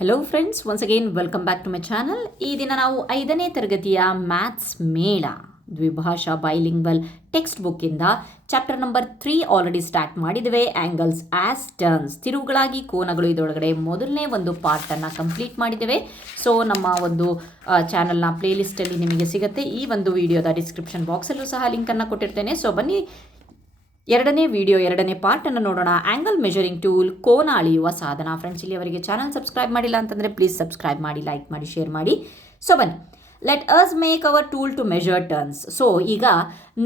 Hello friends, once again welcome back to my channel. ಈ ದಿನ ನಾವು 5ನೇ ತರಗತಿಯ ಮ್ಯಾಥ್ಸ್ ಮೇಳ ದ್ವಿಭಾಷಾ ಬೈಲಿಂಗ್ವಲ್ ಟೆಕ್ಸ್ಟ್ ಬುಕ್ಕಿಂದ ಚಾಪ್ಟರ್ ನಂಬರ್ 3 ಆಲ್ರೆಡಿ ಸ್ಟಾರ್ಟ್ ಮಾಡಿದ್ದೇವೆ. ಆ್ಯಂಗಲ್ಸ್ ಆಸ್ ಟರ್ನ್ಸ್, ತಿರುವುಗಳಾಗಿ ಕೋನಗಳು, ಇದರೊಳಗಡೆ ಮೊದಲನೇ ಒಂದು ಪಾರ್ಟನ್ನು ಕಂಪ್ಲೀಟ್ ಮಾಡಿದ್ದೇವೆ. ಸೊ ನಮ್ಮ ಒಂದು ಚಾನಲ್ನ ಪ್ಲೇಲಿಸ್ಟಲ್ಲಿ ನಿಮಗೆ ಸಿಗುತ್ತೆ. ಈ ಒಂದು ವಿಡಿಯೋದ ಡಿಸ್ಕ್ರಿಪ್ಷನ್ ಬಾಕ್ಸಲ್ಲೂ ಸಹ ಲಿಂಕನ್ನು ಕೊಟ್ಟಿರ್ತೇನೆ. ಸೊ ಬನ್ನಿ ಎರಡನೇ ಪಾರ್ಟನ್ನು ನೋಡೋಣ. ಆ್ಯಂಗಲ್ ಮೆಜರಿಂಗ್ ಟೂಲ್, ಕೋನ ಅಳೆಯುವ ಸಾಧನ. ಫ್ರೆಂಡ್ಸ್, ಇಲ್ಲಿ ಅವರಿಗೆ ಚಾನಲ್ ಸಬ್ಸ್ಕ್ರೈಬ್ ಮಾಡಿಲ್ಲ ಅಂತಂದರೆ ಪ್ಲೀಸ್ ಸಬ್ಸ್ಕ್ರೈಬ್ ಮಾಡಿ, ಲೈಕ್ ಮಾಡಿ, ಶೇರ್ ಮಾಡಿ. ಸೊ ಬನ್ನಿ, let us make our tool to measure turns. So ಈಗ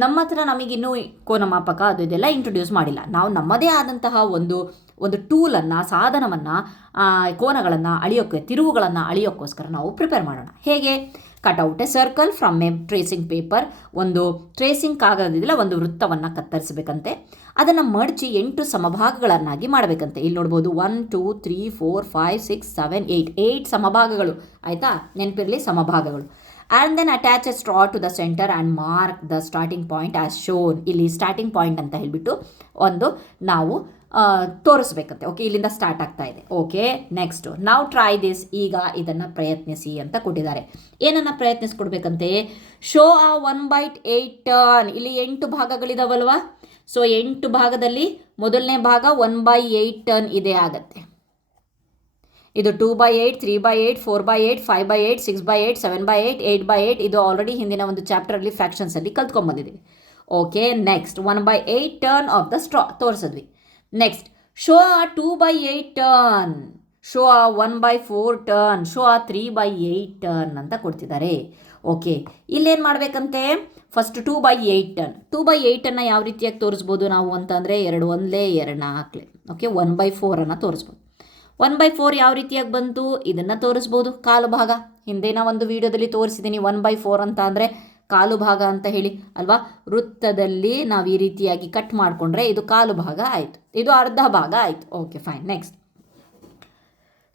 ನಮ್ಮ ಹತ್ರ ನಮಗಿನ್ನೂ ಕೋನ ಮಾಪಕ ಅದು ಇದೆಲ್ಲ ಇಂಟ್ರೊಡ್ಯೂಸ್ ಮಾಡಿಲ್ಲ. ನಾವು ನಮ್ಮದೇ ಆದಂತಹ ಒಂದು ಟೂಲನ್ನು, ಸಾಧನವನ್ನು, ಕೋನಗಳನ್ನು ಅಳಿಯೋಕ್ಕೆ, ತಿರುವುಗಳನ್ನು ಅಳಿಯೋಕ್ಕೋಸ್ಕರ ನಾವು ಪ್ರಿಪೇರ್ ಮಾಡೋಣ. ಹೇಗೆ? Cut out A circle from a tracing paper. ಒಂದು ಟ್ರೇಸಿಂಗ್ ಕಾಗದದಿಲ್ಲ, ಒಂದು ವೃತ್ತವನ್ನು ಕತ್ತರಿಸಬೇಕಂತೆ. ಅದನ್ನು ಮಡಚಿ 8 ಸಮಭಾಗಗಳನ್ನಾಗಿ ಮಾಡಬೇಕಂತೆ. ಇಲ್ಲಿ ನೋಡ್ಬೋದು 1 2 3 4 5 6 7 8 ಸಮಭಾಗಗಳು. ಆಯಿತಾ? ನೆನಪಿರಲಿ, ಸಮಭಾಗಗಳು. And then attach a straw to the centre and mark the starting point as shown. ಇಲ್ಲಿ ಸ್ಟಾರ್ಟಿಂಗ್ ಪಾಯಿಂಟ್ ಅಂತ ಹೇಳಿಬಿಟ್ಟು ನಾವು ತೋರಿಸ್ಬೇಕಂತೆ. ಓಕೆ, ಇಲ್ಲಿಂದ ಸ್ಟಾರ್ಟ್ ಆಗ್ತಾ ಇದೆ. ಓಕೆ, ನೆಕ್ಸ್ಟು ನಾವು ಟ್ರೈ ದಿಸ್. ಈಗ ಇದನ್ನು ಪ್ರಯತ್ನಿಸಿ ಅಂತ ಕೊಟ್ಟಿದ್ದಾರೆ. ಏನನ್ನು ಪ್ರಯತ್ನಿಸ್ಕೊಡ್ಬೇಕಂತೆ? ಶೋ ಆ 1/8 ಟರ್ನ್. ಇಲ್ಲಿ 8 ಭಾಗಗಳಿದಾವಲ್ವಾ? ಸೊ 8 ಭಾಗದಲ್ಲಿ ಮೊದಲನೇ ಭಾಗ 1/8 ಟರ್ನ್ ಇದೆ ಆಗತ್ತೆ. ಇದು 2/8, 3/8, 4/8, 5/8, 6/8, 7/8, 8/8. ಇದು ಆಲ್ರೆಡಿ ಹಿಂದಿನ ಒಂದು ಚಾಪ್ಟರಲ್ಲಿ ಫ್ರ್ಯಾಕ್ಷನ್ಸಲ್ಲಿ ಕಲ್ತ್ಕೊಂಡ್ಬಂದಿದ್ದೀವಿ. Okay, next 1/8 turn of the straw ತೋರಿಸಿದ್ವಿ. ನೆಕ್ಸ್ಟ್ ಶೋ ಆ 2/8 ಟರ್ನ್, ಶೋ ಆ 1/4 ಟರ್ನ್, ಶೋ ಆ 3/8 ಟರ್ನ್ ಅಂತ ಕೊಡ್ತಿದ್ದಾರೆ. ಓಕೆ, ಇಲ್ಲೇನು ಮಾಡಬೇಕಂತೆ? First 2/8 turn. 2/8 ಯಾವ ರೀತಿಯಾಗಿ ತೋರಿಸ್ಬೋದು ನಾವು ಅಂತಂದರೆ 2 1 2 4. ಓಕೆ, 1/4 ತೋರಿಸ್ಬೋದು. 1/4 ಯಾವ ರೀತಿಯಾಗಿ ಬಂತು? ಇದನ್ನು ತೋರಿಸ್ಬೋದು, ಕಾಲು ಭಾಗ. ಹಿಂದಿನ ಒಂದು ವಿಡಿಯೋದಲ್ಲಿ ತೋರಿಸಿದ್ದೀನಿ 1/4 ಅಂತ ಅಂದರೆ ಕಾಲು ಭಾಗ ಅಂತ ಹೇಳಿ ಅಲ್ವಾ. ವೃತ್ತದಲ್ಲಿ ನಾವು ಈ ರೀತಿಯಾಗಿ ಕಟ್ ಮಾಡಿಕೊಂಡ್ರೆ ಇದು ಕಾಲು ಭಾಗ ಆಯಿತು, ಇದು ಅರ್ಧ ಭಾಗ ಆಯಿತು. Okay, fine. ನೆಕ್ಸ್ಟ್,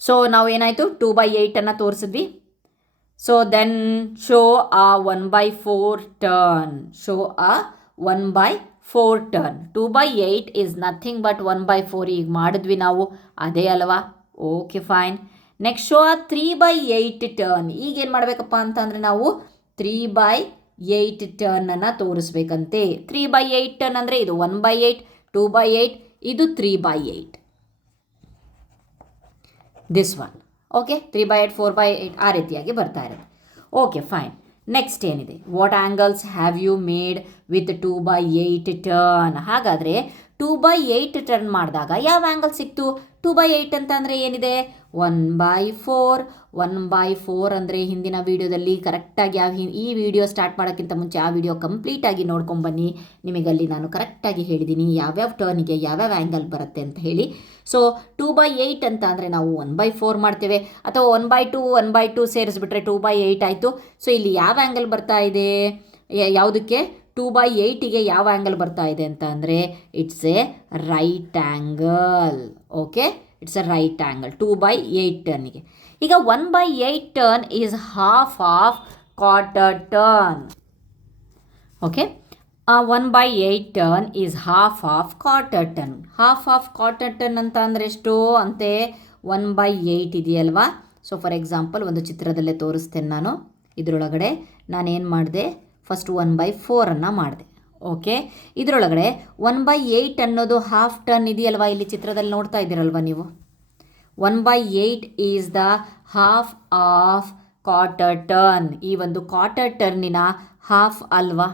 ಸೊ ನಾವು ಏನಾಯಿತು? 2/8 ತೋರಿಸಿದ್ವಿ. ಸೊ ದೆನ್ ಶೋ ಆ 1/4 ಟರ್ನ್, ಶೋ ಆ 1/4 ಟರ್ನ್. 2/8 is nothing but 1/4. ಈಗ ಮಾಡಿದ್ವಿ ನಾವು, ಅದೇ ಅಲ್ವಾ? Okay, fine. ನೆಕ್ಸ್ಟ್ ಶೋ ಆ 3/8 ಟರ್ನ್. ಈಗೇನು ಮಾಡಬೇಕಪ್ಪ ಅಂತಂದರೆ ನಾವು 3/8 ಟರ್ನನ್ನು ತೋರಿಸ್ಬೇಕಂತೆ. 3/8 ಟರ್ನ್ ಅಂದರೆ ಇದು 1/8, 2/8, ಇದು 3/8. This one. ಓಕೆ, 3/8, 4/8 ಆ ರೀತಿಯಾಗಿ ಬರ್ತಾ ಇರುತ್ತೆ. Okay, fine. ನೆಕ್ಸ್ಟ್ ಏನಿದೆ? What angles have you made with 2/8 turn? ಹಾಗಾದರೆ 2/8 ಟರ್ನ್ ಮಾಡಿದಾಗ ಯಾವ ಆ್ಯಂಗಲ್ ಸಿಕ್ತು? 2/8 ಅಂತ ಅಂದರೆ ಏನಿದೆ? 1/4. 1/4 ಅಂದರೆ ಹಿಂದಿನ ವೀಡಿಯೋದಲ್ಲಿ ಕರೆಕ್ಟಾಗಿ ಈ ವಿಡಿಯೋ ಸ್ಟಾರ್ಟ್ ಮಾಡೋಕ್ಕಿಂತ ಮುಂಚೆ ಆ ವಿಡಿಯೋ ಕಂಪ್ಲೀಟಾಗಿ ನೋಡ್ಕೊಂಬನ್ನಿ. ನಿಮಗಲ್ಲಿ ನಾನು ಕರೆಕ್ಟಾಗಿ ಹೇಳಿದ್ದೀನಿ ಯಾವ್ಯಾವ ಟರ್ನಿಗೆ ಯಾವ್ಯಾವ ಆ್ಯಂಗಲ್ ಬರುತ್ತೆ ಅಂತ ಹೇಳಿ. ಸೊ 2/8 ಅಂತ ಅಂದರೆ ನಾವು 1/4 ಮಾಡ್ತೇವೆ, ಅಥವಾ 1/2 1/2 ಸೇರಿಸ್ಬಿಟ್ರೆ 2/8 ಆಯಿತು. ಸೊ ಇಲ್ಲಿ ಯಾವ ಆ್ಯಂಗಲ್ ಬರ್ತಾ ಇದೆ? ಯಾವುದಕ್ಕೆ? 2/8ಗೆ ಯಾವ ಆ್ಯಂಗಲ್ ಬರ್ತಾ ಇದೆ ಅಂತ ಅಂದರೆ it's A right angle. Okay, it's A right angle 2/8 ಟರ್ನಿಗೆ. ಈಗ 1/8 turn is half of quarter turn. Okay, 1/8 turn is half of quarter turn. Half of quarter turn ಅಂತ ಅಂದರೆ ಎಷ್ಟು ಅಂತೆ? 1/8 ಇದೆಯಲ್ವಾ? ಸೊ ಫಾರ್ ಎಕ್ಸಾಂಪಲ್ ಒಂದು ಚಿತ್ರದಲ್ಲೇ ತೋರಿಸ್ತೇನೆ ನಾನು. ಇದರೊಳಗಡೆ ನಾನೇನು ಮಾಡಿದೆ? ಫಸ್ಟ್ 1/4 ಮಾಡಿದೆ. ಓಕೆ, ಇದರೊಳಗಡೆ 1/8 ಅನ್ನೋದು ಹಾಫ್ ಟರ್ನ್ ಇದೆಯಲ್ವಾ? ಇಲ್ಲಿ ಚಿತ್ರದಲ್ಲಿ ನೋಡ್ತಾ ಇದ್ದೀರಲ್ವ ನೀವು. 1/8 is the half of quarter turn. ಈ ಒಂದು ಕ್ವಾರ್ಟರ್ ಟರ್ನಿನ ಹಾಫ್ ಅಲ್ವಾ?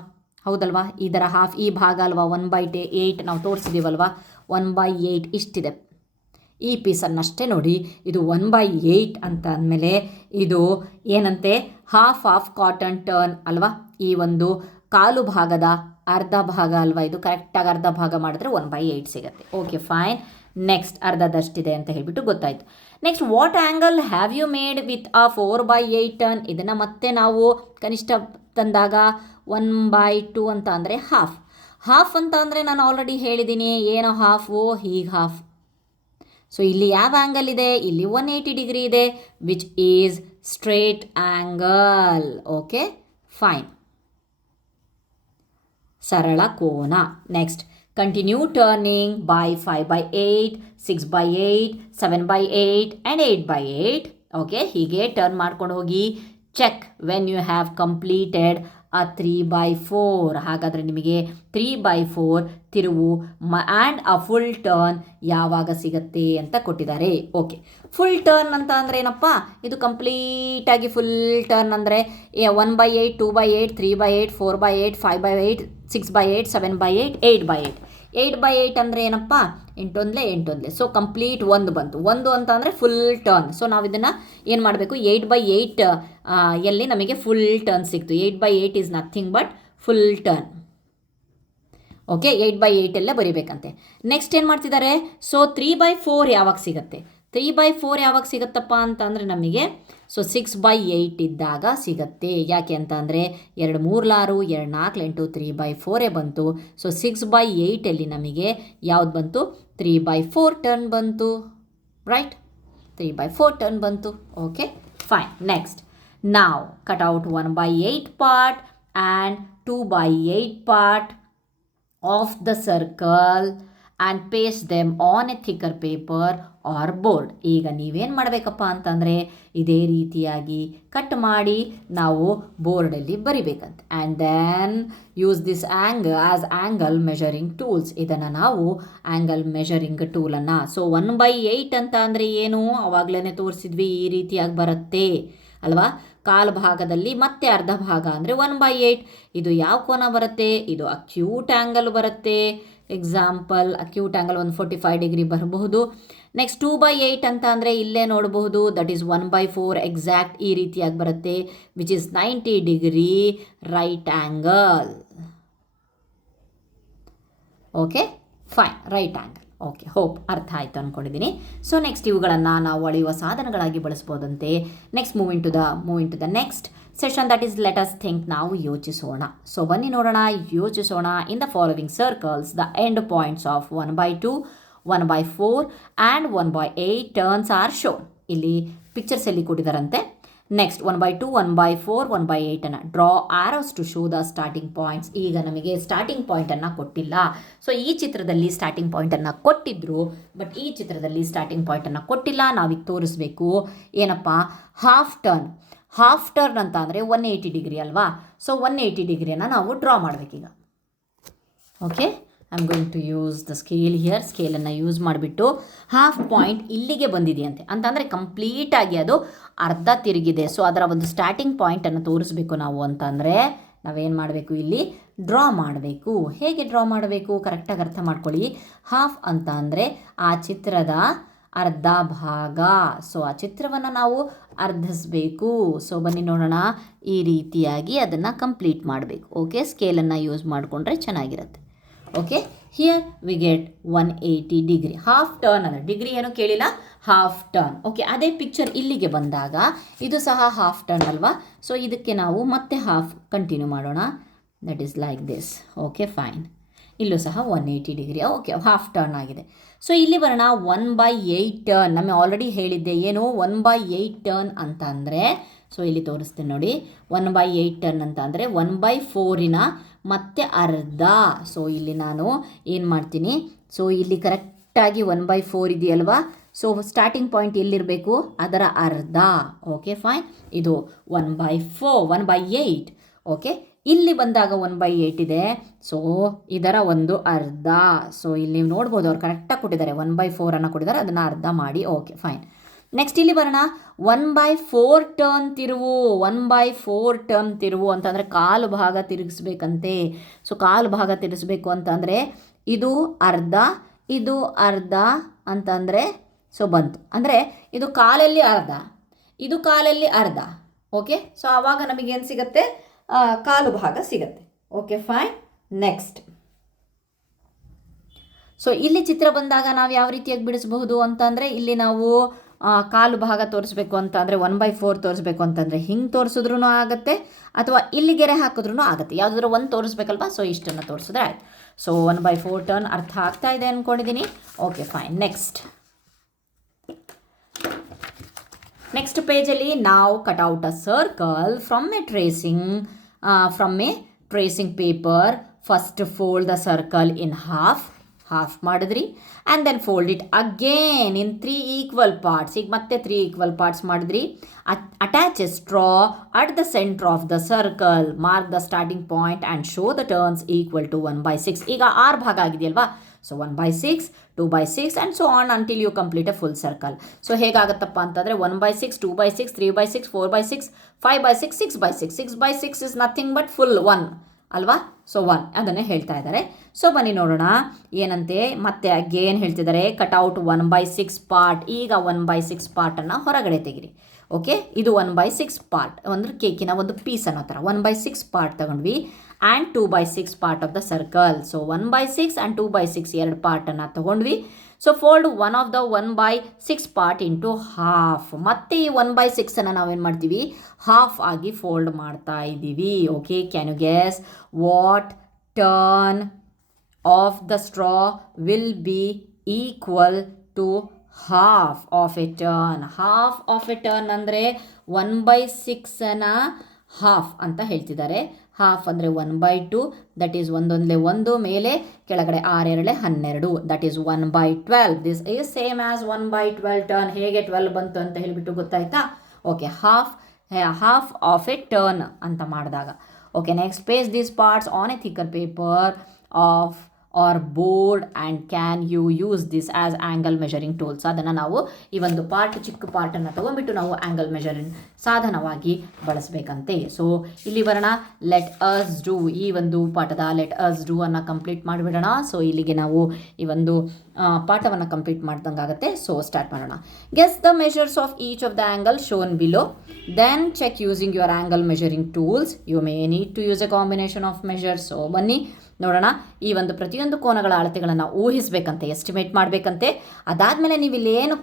ಹೌದಲ್ವಾ? ಇದರ ಹಾಫ್ ಈ ಭಾಗ ಅಲ್ವಾ? 1/8 ನಾವು ತೋರಿಸಿದ್ದೀವಲ್ವಾ? 1/8 ಇಷ್ಟಿದೆ. ಈ ಪೀಸನ್ನಷ್ಟೇ ನೋಡಿ, ಇದು 1/8 ಅಂತ ಅಂದಮೇಲೆ ಇದು ಏನಂತೆ? ಹಾಫ್ ಆಫ್ ಕ್ವಾರ್ಟರ್ ಟರ್ನ್ ಅಲ್ವಾ? ಈ ಒಂದು ಕಾಲು ಭಾಗದ ಅರ್ಧ ಭಾಗ ಅಲ್ವಾ ಇದು? ಕರೆಕ್ಟಾಗಿ ಅರ್ಧ ಭಾಗ ಮಾಡಿದ್ರೆ 1/8 ಸಿಗುತ್ತೆ. Okay, fine. ನೆಕ್ಸ್ಟ್ ಅರ್ಧದಷ್ಟಿದೆ ಅಂತ ಹೇಳಿಬಿಟ್ಟು ಗೊತ್ತಾಯಿತು. Next what angle have you made with ಆ 4/8 ಟರ್ನ್? ಇದನ್ನು ಮತ್ತೆ ನಾವು ಕನಿಷ್ಠ ತಂದಾಗ 1/2 ಅಂತ ಅಂದರೆ ಹಾಫ್. ಹಾಫ್ ಅಂತ ಅಂದರೆ ನಾನು ಆಲ್ರೆಡಿ ಹೇಳಿದ್ದೀನಿ, ಏನೋ ಹಾಫು, ಹೀಗೆ ಹಾಫ್. ಸೊ ಇಲ್ಲಿ ಯಾವ ಆ್ಯಂಗಲ್ ಇದೆ? ಇಲ್ಲಿ 180 ಡಿಗ್ರಿ ಇದೆ, which is straight angle. Okay, fine, ಸರಳ ಕೋನ. Next Continue turning by 5 by 8, 6 by 8, 7 by 8 and 8 by 8. Okay, ಹೀಗೆ ಟರ್ನ್ ಮಾಡ್ಕೊಂಡು ಹೋಗಿ. Check when you have completed a 3/4. ಹಾಗಾದರೆ ನಿಮಗೆ 3/4 ತಿರುವು ಆ್ಯಂಡ್ ಅ ಫುಲ್ ಟರ್ನ್ ಯಾವಾಗ ಸಿಗುತ್ತೆ ಅಂತ ಕೊಟ್ಟಿದ್ದಾರೆ. ಓಕೆ, ಫುಲ್ ಟರ್ನ್ ಅಂತ ಅಂದರೆ ಏನಪ್ಪ, ಇದು ಕಂಪ್ಲೀಟಾಗಿ ಫುಲ್ ಟರ್ನ್ ಅಂದರೆ 1/8, 2/8, 3/8, 4/8, 5/8, 6/8, 7/8, 8/8. 8/8 ಅಂದರೆ ಏನಪ್ಪ, 8 ಒಂದಲೇ 8 ಒಂದಲೇ. ಸೊ ಕಂಪ್ಲೀಟ್ ಒಂದು ಬಂತು. ಒಂದು ಅಂತ ಅಂದರೆ ಫುಲ್ ಟರ್ನ್. ಸೊ ನಾವು ಇದನ್ನು ಏನು ಮಾಡಬೇಕು, 8/8 ಎಲ್ಲಿ ನಮಗೆ ಫುಲ್ ಟರ್ನ್ ಸಿಕ್ತು. 8/8 is nothing but full turn. Okay, 8/8 ಎಲ್ಲ ಬರೀಬೇಕಂತೆ. ನೆಕ್ಸ್ಟ್ ಏನು ಮಾಡ್ತಿದ್ದಾರೆ, ಸೊ 3/4 ಯಾವಾಗ ಸಿಗುತ್ತೆ. 3/4 ಯಾವಾಗ ಸಿಗುತ್ತಪ್ಪ ಅಂತ ಅಂದರೆ ನಮಗೆ 6/8 ಇದ್ದಾಗ ಸಿಗುತ್ತೆ. ಯಾಕೆ ಅಂತ ಅಂದರೆ 2 3 6, 2 4 8, 3/4 ಬಂತು. 6/8 ನಮಗೆ ಯಾವ್ದು ಬಂತು, 3/4 ಟರ್ನ್ ಬಂತು. ರೈಟ್, 3/4 ಟರ್ನ್ ಬಂತು. Okay, fine. ನೆಕ್ಸ್ಟ್, ನಾವು cut out 1/8 part and 2/8 part of the circle and paste them on a thicker paper or board. ಈಗ ನೀವೇನು ಮಾಡಬೇಕಪ್ಪ ಅಂತಂದರೆ ಇದೇ ರೀತಿಯಾಗಿ ಕಟ್ ಮಾಡಿ ನಾವು ಬೋರ್ಡಲ್ಲಿ ಬರಿಬೇಕಂತ. And then use this angle measuring tools. ಇದನ್ನು ನಾವು ಆ್ಯಂಗಲ್ ಮೆಷರಿಂಗ್ ಟೂಲನ್ನು, ಸೊ 1/8 ಅಂತ ಅಂದರೆ ಏನು, ಅವಾಗಲೇ ತೋರಿಸಿದ್ವಿ, ಈ ರೀತಿಯಾಗಿ ಬರುತ್ತೆ ಅಲ್ವಾ. ಕಾಲು ಭಾಗದಲ್ಲಿ ಮತ್ತೆ ಅರ್ಧ ಭಾಗ ಅಂದರೆ 1/8. ಇದು ಯಾವ ಕೋನ ಬರುತ್ತೆ, ಇದು ಅಕ್ಯೂಟ್ ಆ್ಯಂಗಲ್ ಬರುತ್ತೆ. ಎಕ್ಸಾಂಪಲ್, ಅಕ್ಯೂಟ್ ಆ್ಯಂಗಲ್ 145 ಡಿಗ್ರಿ ಬರಬಹುದು. ನೆಕ್ಸ್ಟ್ 2/8 ಅಂತ ಅಂದರೆ ಇಲ್ಲೇ ನೋಡಬಹುದು, ದಟ್ ಈಸ್ 1/4 ಎಕ್ಸಾಕ್ಟ್ ಈ ರೀತಿಯಾಗಿ ಬರುತ್ತೆ, which is 90 degree right angle. Okay, fine, right angle. Okay, hope ಅರ್ಥ ಆಯಿತು ಅಂದ್ಕೊಂಡಿದ್ದೀನಿ. ಸೊ ನೆಕ್ಸ್ಟ್ ಇವುಗಳನ್ನು ನಾವು ಅಳೆಯುವ ಸಾಧನಗಳಾಗಿ ಬಳಸ್ಬೋದಂತೆ. Next move into the next session, that is let us think. ನಾವು ಯೋಚಿಸೋಣ. ಸೊ ಬನ್ನಿ ನೋಡೋಣ, ಯೋಚಿಸೋಣ. In the following circles the end points of 1/2, 1/4 and 1/8 turns are shown. ಇಲ್ಲಿ ಪಿಕ್ಚರ್ಸ್ ಎಲ್ಲಿ ಕೊಟ್ಟಿದ್ದಾರಂತೆ. Next 1/2, 1/4, 1/8 draw arrows to show the starting points. ಈಗ ನಮಗೆ ಸ್ಟಾರ್ಟಿಂಗ್ ಪಾಯಿಂಟನ್ನು ಕೊಟ್ಟಿಲ್ಲ. ಸೊ ಈ ಚಿತ್ರದಲ್ಲಿ ಸ್ಟಾರ್ಟಿಂಗ್ ಪಾಯಿಂಟನ್ನು ಕೊಟ್ಟಿದ್ರು, ಬಟ್ ಈ ಚಿತ್ರದಲ್ಲಿ ಸ್ಟಾರ್ಟಿಂಗ್ ಪಾಯಿಂಟನ್ನು ಕೊಟ್ಟಿಲ್ಲ. ನಾವೀಗ ತೋರಿಸ್ಬೇಕು ಏನಪ್ಪ, ಹಾಫ್ ಟರ್ನ್ ಅಂತ ಅಂದರೆ 180 ಡಿಗ್ರಿ ಅಲ್ವಾ. ಸೊ 180 ಡಿಗ್ರಿಯನ್ನು ನಾವು ಡ್ರಾ ಮಾಡಬೇಕೀಗ. Okay, I am going to use the scale here. ಸ್ಕೇಲನ್ನು ಯೂಸ್ ಮಾಡಿಬಿಟ್ಟು ಹಾಫ್ ಪಾಯಿಂಟ್ ಇಲ್ಲಿಗೆ ಬಂದಿದೆಯಂತೆ ಅಂತಂದರೆ ಕಂಪ್ಲೀಟಾಗಿ ಅದು ಅರ್ಧ ತಿರುಗಿದೆ. ಸೊ ಅದರ ಒಂದು ಸ್ಟಾರ್ಟಿಂಗ್ ಪಾಯಿಂಟನ್ನು ತೋರಿಸ್ಬೇಕು ನಾವು ಅಂತಂದರೆ ನಾವೇನು ಮಾಡಬೇಕು, ಇಲ್ಲಿ ಡ್ರಾ ಮಾಡಬೇಕು. ಹೇಗೆ ಡ್ರಾ ಮಾಡಬೇಕು ಕರೆಕ್ಟಾಗಿ ಅರ್ಥ ಮಾಡ್ಕೊಳ್ಳಿ. ಹಾಫ್ ಅಂತ ಅಂದರೆ ಆ ಚಿತ್ರದ ಅರ್ಧ ಭಾಗ. ಸೊ ಆ ಚಿತ್ರವನ್ನು ನಾವು ಅರ್ಧಿಸಬೇಕು. ಸೊ ಬನ್ನಿ ನೋಡೋಣ, ಈ ರೀತಿಯಾಗಿ ಅದನ್ನು ಕಂಪ್ಲೀಟ್ ಮಾಡಬೇಕು. ಓಕೆ, ಸ್ಕೇಲನ್ನು ಯೂಸ್ ಮಾಡಿಕೊಂಡ್ರೆ ಚೆನ್ನಾಗಿರುತ್ತೆ. Okay, here we get 180 degree. Half turn ಅಂದರೆ ಡಿಗ್ರಿ ಏನು ಕೇಳಿಲ್ಲ, ಹಾಫ್ ಟರ್ನ್. ಓಕೆ, ಅದೇ ಪಿಕ್ಚರ್ ಇಲ್ಲಿಗೆ ಬಂದಾಗ ಇದು ಸಹ ಹಾಫ್ ಟರ್ನ್ ಅಲ್ವಾ. ಸೊ ಇದಕ್ಕೆ ನಾವು ಮತ್ತೆ ಹಾಫ್ ಕಂಟಿನ್ಯೂ ಮಾಡೋಣ. That is like this. Okay, fine. ಇಲ್ಲೂ ಸಹ 180 ಡಿಗ್ರಿ. ಓಕೆ, ಹಾಫ್ ಟರ್ನ್ ಆಗಿದೆ. ಸೊ ಇಲ್ಲಿ ಬರೋಣ, 1/8 ಟರ್ನ್. ನಮಗೆ ಆಲ್ರೆಡಿ ಹೇಳಿದ್ದೆ ಏನು, 1/8 ಟರ್ನ್ ಅಂತ ಅಂದರೆ, ಸೊ ಇಲ್ಲಿ ತೋರಿಸ್ತೇನೆ ನೋಡಿ, 1/8 ಟರ್ನ್ ಅಂತ ಅಂದರೆ 1/4 ಮತ್ತೆ ಅರ್ಧ. ಸೊ ಇಲ್ಲಿ ನಾನು ಏನು ಮಾಡ್ತೀನಿ, ಸೊ ಇಲ್ಲಿ ಕರೆಕ್ಟಾಗಿ 1/4 ಇದೆಯಲ್ವಾ. ಸೊ ಸ್ಟಾರ್ಟಿಂಗ್ ಪಾಯಿಂಟ್ ಎಲ್ಲಿರಬೇಕು, ಅದರ ಅರ್ಧ. Okay, fine. ಇದು 1/8. ಓಕೆ, ಇಲ್ಲಿ ಬಂದಾಗ 1/8 ಇದೆ. ಸೊ ಇದರ ಒಂದು ಅರ್ಧ. ಸೊ ಇಲ್ಲಿ ನೀವು ನೋಡ್ಬೋದು, ಅವ್ರು ಕರೆಕ್ಟಾಗಿ ಕೊಟ್ಟಿದ್ದಾರೆ, 1/4 ಕೊಟ್ಟಿದ್ದಾರೆ, ಅದನ್ನು ಅರ್ಧ ಮಾಡಿ. Okay, fine. ನೆಕ್ಸ್ಟ್ ಇಲ್ಲಿ ಬರೋಣ, 1/4 ಟರ್ನ್ ತಿರುವು. 1/4 ಟರ್ನ್ ತಿರುವು ಅಂತಂದರೆ ಕಾಲು ಭಾಗ ತಿರುಗಿಸ್ಬೇಕಂತೆ. ಸೊ ಕಾಲು ಭಾಗ ತಿರುಗಿಸ್ಬೇಕು ಅಂತಂದರೆ ಇದು ಅರ್ಧ, ಇದು ಅರ್ಧ ಅಂತಂದರೆ ಸೊ ಬಂತು. ಅಂದರೆ ಇದು ಕಾಲಲ್ಲಿ ಅರ್ಧ, ಇದು ಕಾಲಲ್ಲಿ ಅರ್ಧ. ಓಕೆ, ಸೊ ಆವಾಗ ನಮಗೇನು ಸಿಗುತ್ತೆ, ಕಾಲು ಭಾಗ ಸಿಗುತ್ತೆ. Okay, fine. ನೆಕ್ಸ್ಟ್, ಸೊ ಇಲ್ಲಿ ಚಿತ್ರ ಬಂದಾಗ ನಾವು ಯಾವ ರೀತಿಯಾಗಿ ಬಿಡಿಸಬಹುದು ಅಂತಂದರೆ, ಇಲ್ಲಿ ನಾವು ಕಾಲು ಭಾಗ ತೋರಿಸ್ಬೇಕು ಅಂತ ಅಂದರೆ 1/4 ತೋರಿಸ್ಬೇಕು ಅಂತಂದರೆ ಹಿಂಗೆ ತೋರಿಸಿದ್ರೂ ಆಗುತ್ತೆ, ಅಥವಾ ಇಲ್ಲಿ ಗೆರೆ ಹಾಕಿದ್ರೂ ಆಗುತ್ತೆ. ಯಾವುದಾದ್ರೂ ಒಂದು ತೋರಿಸ್ಬೇಕಲ್ವಾ. ಸೊ ಇಷ್ಟನ್ನು ತೋರಿಸಿದ್ರೆ ಆಯ್ತು. ಸೊ 1/4 ಟರ್ನ್ ಅರ್ಥ ಆಗ್ತಾ ಇದೆ ಅಂದ್ಕೊಂಡಿದ್ದೀನಿ. Okay, fine. ನೆಕ್ಸ್ಟ್ ಪೇಜಲ್ಲಿ ನಾವು cut out a circle from a tracing paper first fold the circle in half ಮಾಡಿದ್ರಿ and then fold it again in 3 equal parts. ಈಗ ಮತ್ತೆ 3 ಈಕ್ವಲ್ ಪಾರ್ಟ್ಸ್ ಮಾಡಿದ್ರಿ. Attach a straw at the centre of the circle, mark the starting point and show the turns equal to 1/6. ಈಗ 6 ಭಾಗ ಆಗಿದೆಯಲ್ವಾ, so 1/6, 2/6 and so on until you complete a full circle. So ಹೇಗಾಗುತ್ತಪ್ಪ ಅಂತಂದರೆ 1/6, 2/6, 3/6, 4/6, 5/6, 6/6. 6/6 is nothing but full 1 ಅಲ್ವಾ, so 1 ಅದನ್ನೇ ಹೇಳ್ತಾ ಇದ್ದಾರೆ. So ಬನ್ನಿ ನೋಡೋಣ ಏನಂತೆ. ಮತ್ತೆ ಅಗೇನ್ ಹೇಳ್ತಿದ್ದಾರೆ ಕಟ್ಔಟ್ 1/6 ಪಾರ್ಟ್. ಈಗ 1/6 ಪಾರ್ಟನ್ನು ಹೊರಗಡೆ ತೆಗಿರಿ. ಓಕೆ, ಇದು 1/6 ಪಾರ್ಟ್ ಅಂದರೆ ಕೇಕಿನ ಒಂದು ಪೀಸ್ ಅನ್ನೋ ಥರ 1/6 ಪಾರ್ಟ್ ತಗೊಂಡ್ವಿ and 2/6 part of the circle. So 1/6 and 2/6 ಎರಡು ಪಾರ್ಟನ್ನು ತಗೊಂಡ್ವಿ. So fold one of the 1/6 part into half. ಮತ್ತೆ ಈ 1/6 ನಾವೇನು ಮಾಡ್ತೀವಿ, ಹಾಫ್ ಆಗಿ ಫೋಲ್ಡ್ ಮಾಡ್ತಾ ಇದ್ದೀವಿ. Okay, can you guess what turn of the straw will be equal to half of a turn. Half of a turn ಅಂದರೆ 1/6 half ಅಂತ ಹೇಳ್ತಿದ್ದಾರೆ. ಹಾಫ್ ಅಂದರೆ 1/2, ದಟ್ ಈಸ್ ಒಂದೊಂದಲೇ 1 ಮೇಲೆ ಕೆಳಗಡೆ 6 2 12, that is 1/12. This is same as 1/12 turn. ಹೇಗೆ 12 ಬಂತು ಅಂತ ಹೇಳಿಬಿಟ್ಟು ಗೊತ್ತಾಯ್ತಾ? Okay, half of a turn ಅಂತ ಮಾಡಿದಾಗ. Okay, next paste these parts on a thicker paper of or board and can you use this as angle measuring tools. ಅದನ್ನು ನಾವು ಈ ಒಂದು ಚಿಕ್ಕ ಪಾರ್ಟನ್ನು ತೊಗೊಂಡ್ಬಿಟ್ಟು ನಾವು ಆ್ಯಂಗಲ್ ಮೆಷರಿಂಗ್ ಸಾಧನವಾಗಿ ಬಳಸಬೇಕಂತೆ. ಸೊ ಇಲ್ಲಿ ಬರೋಣ, ಲೆಟ್ ಅಸ್ ಡೂ. ಈ ಒಂದು ಪಾಠದ ಲೆಟ್ ಅಸ್ ಡೂ ಅನ್ನು ಕಂಪ್ಲೀಟ್ ಮಾಡಿಬಿಡೋಣ. ಸೊ ಇಲ್ಲಿಗೆ ನಾವು ಈ ಒಂದು ಪಾಠವನ್ನು ಕಂಪ್ಲೀಟ್ ಮಾಡ್ದಂಗಾಗುತ್ತೆ. ಸೊ ಸ್ಟಾರ್ಟ್ ಮಾಡೋಣ. Guess the measures of each of the angle shown below, then check using your angle measuring tools. You may need to use a combination of measures. So ಬನ್ನಿ ನೋಡೋಣ. ಈ ಒಂದು ಪ್ರತಿಯೊಂದು ಕೋನಗಳ ಅಳತೆಗಳನ್ನು ಊಹಿಸಬೇಕಂತೆ, ಎಸ್ಟಿಮೇಟ್ ಮಾಡಬೇಕಂತೆ. ಅದಾದಮೇಲೆ ನೀವು ಇಲ್ಲಿ ಏನು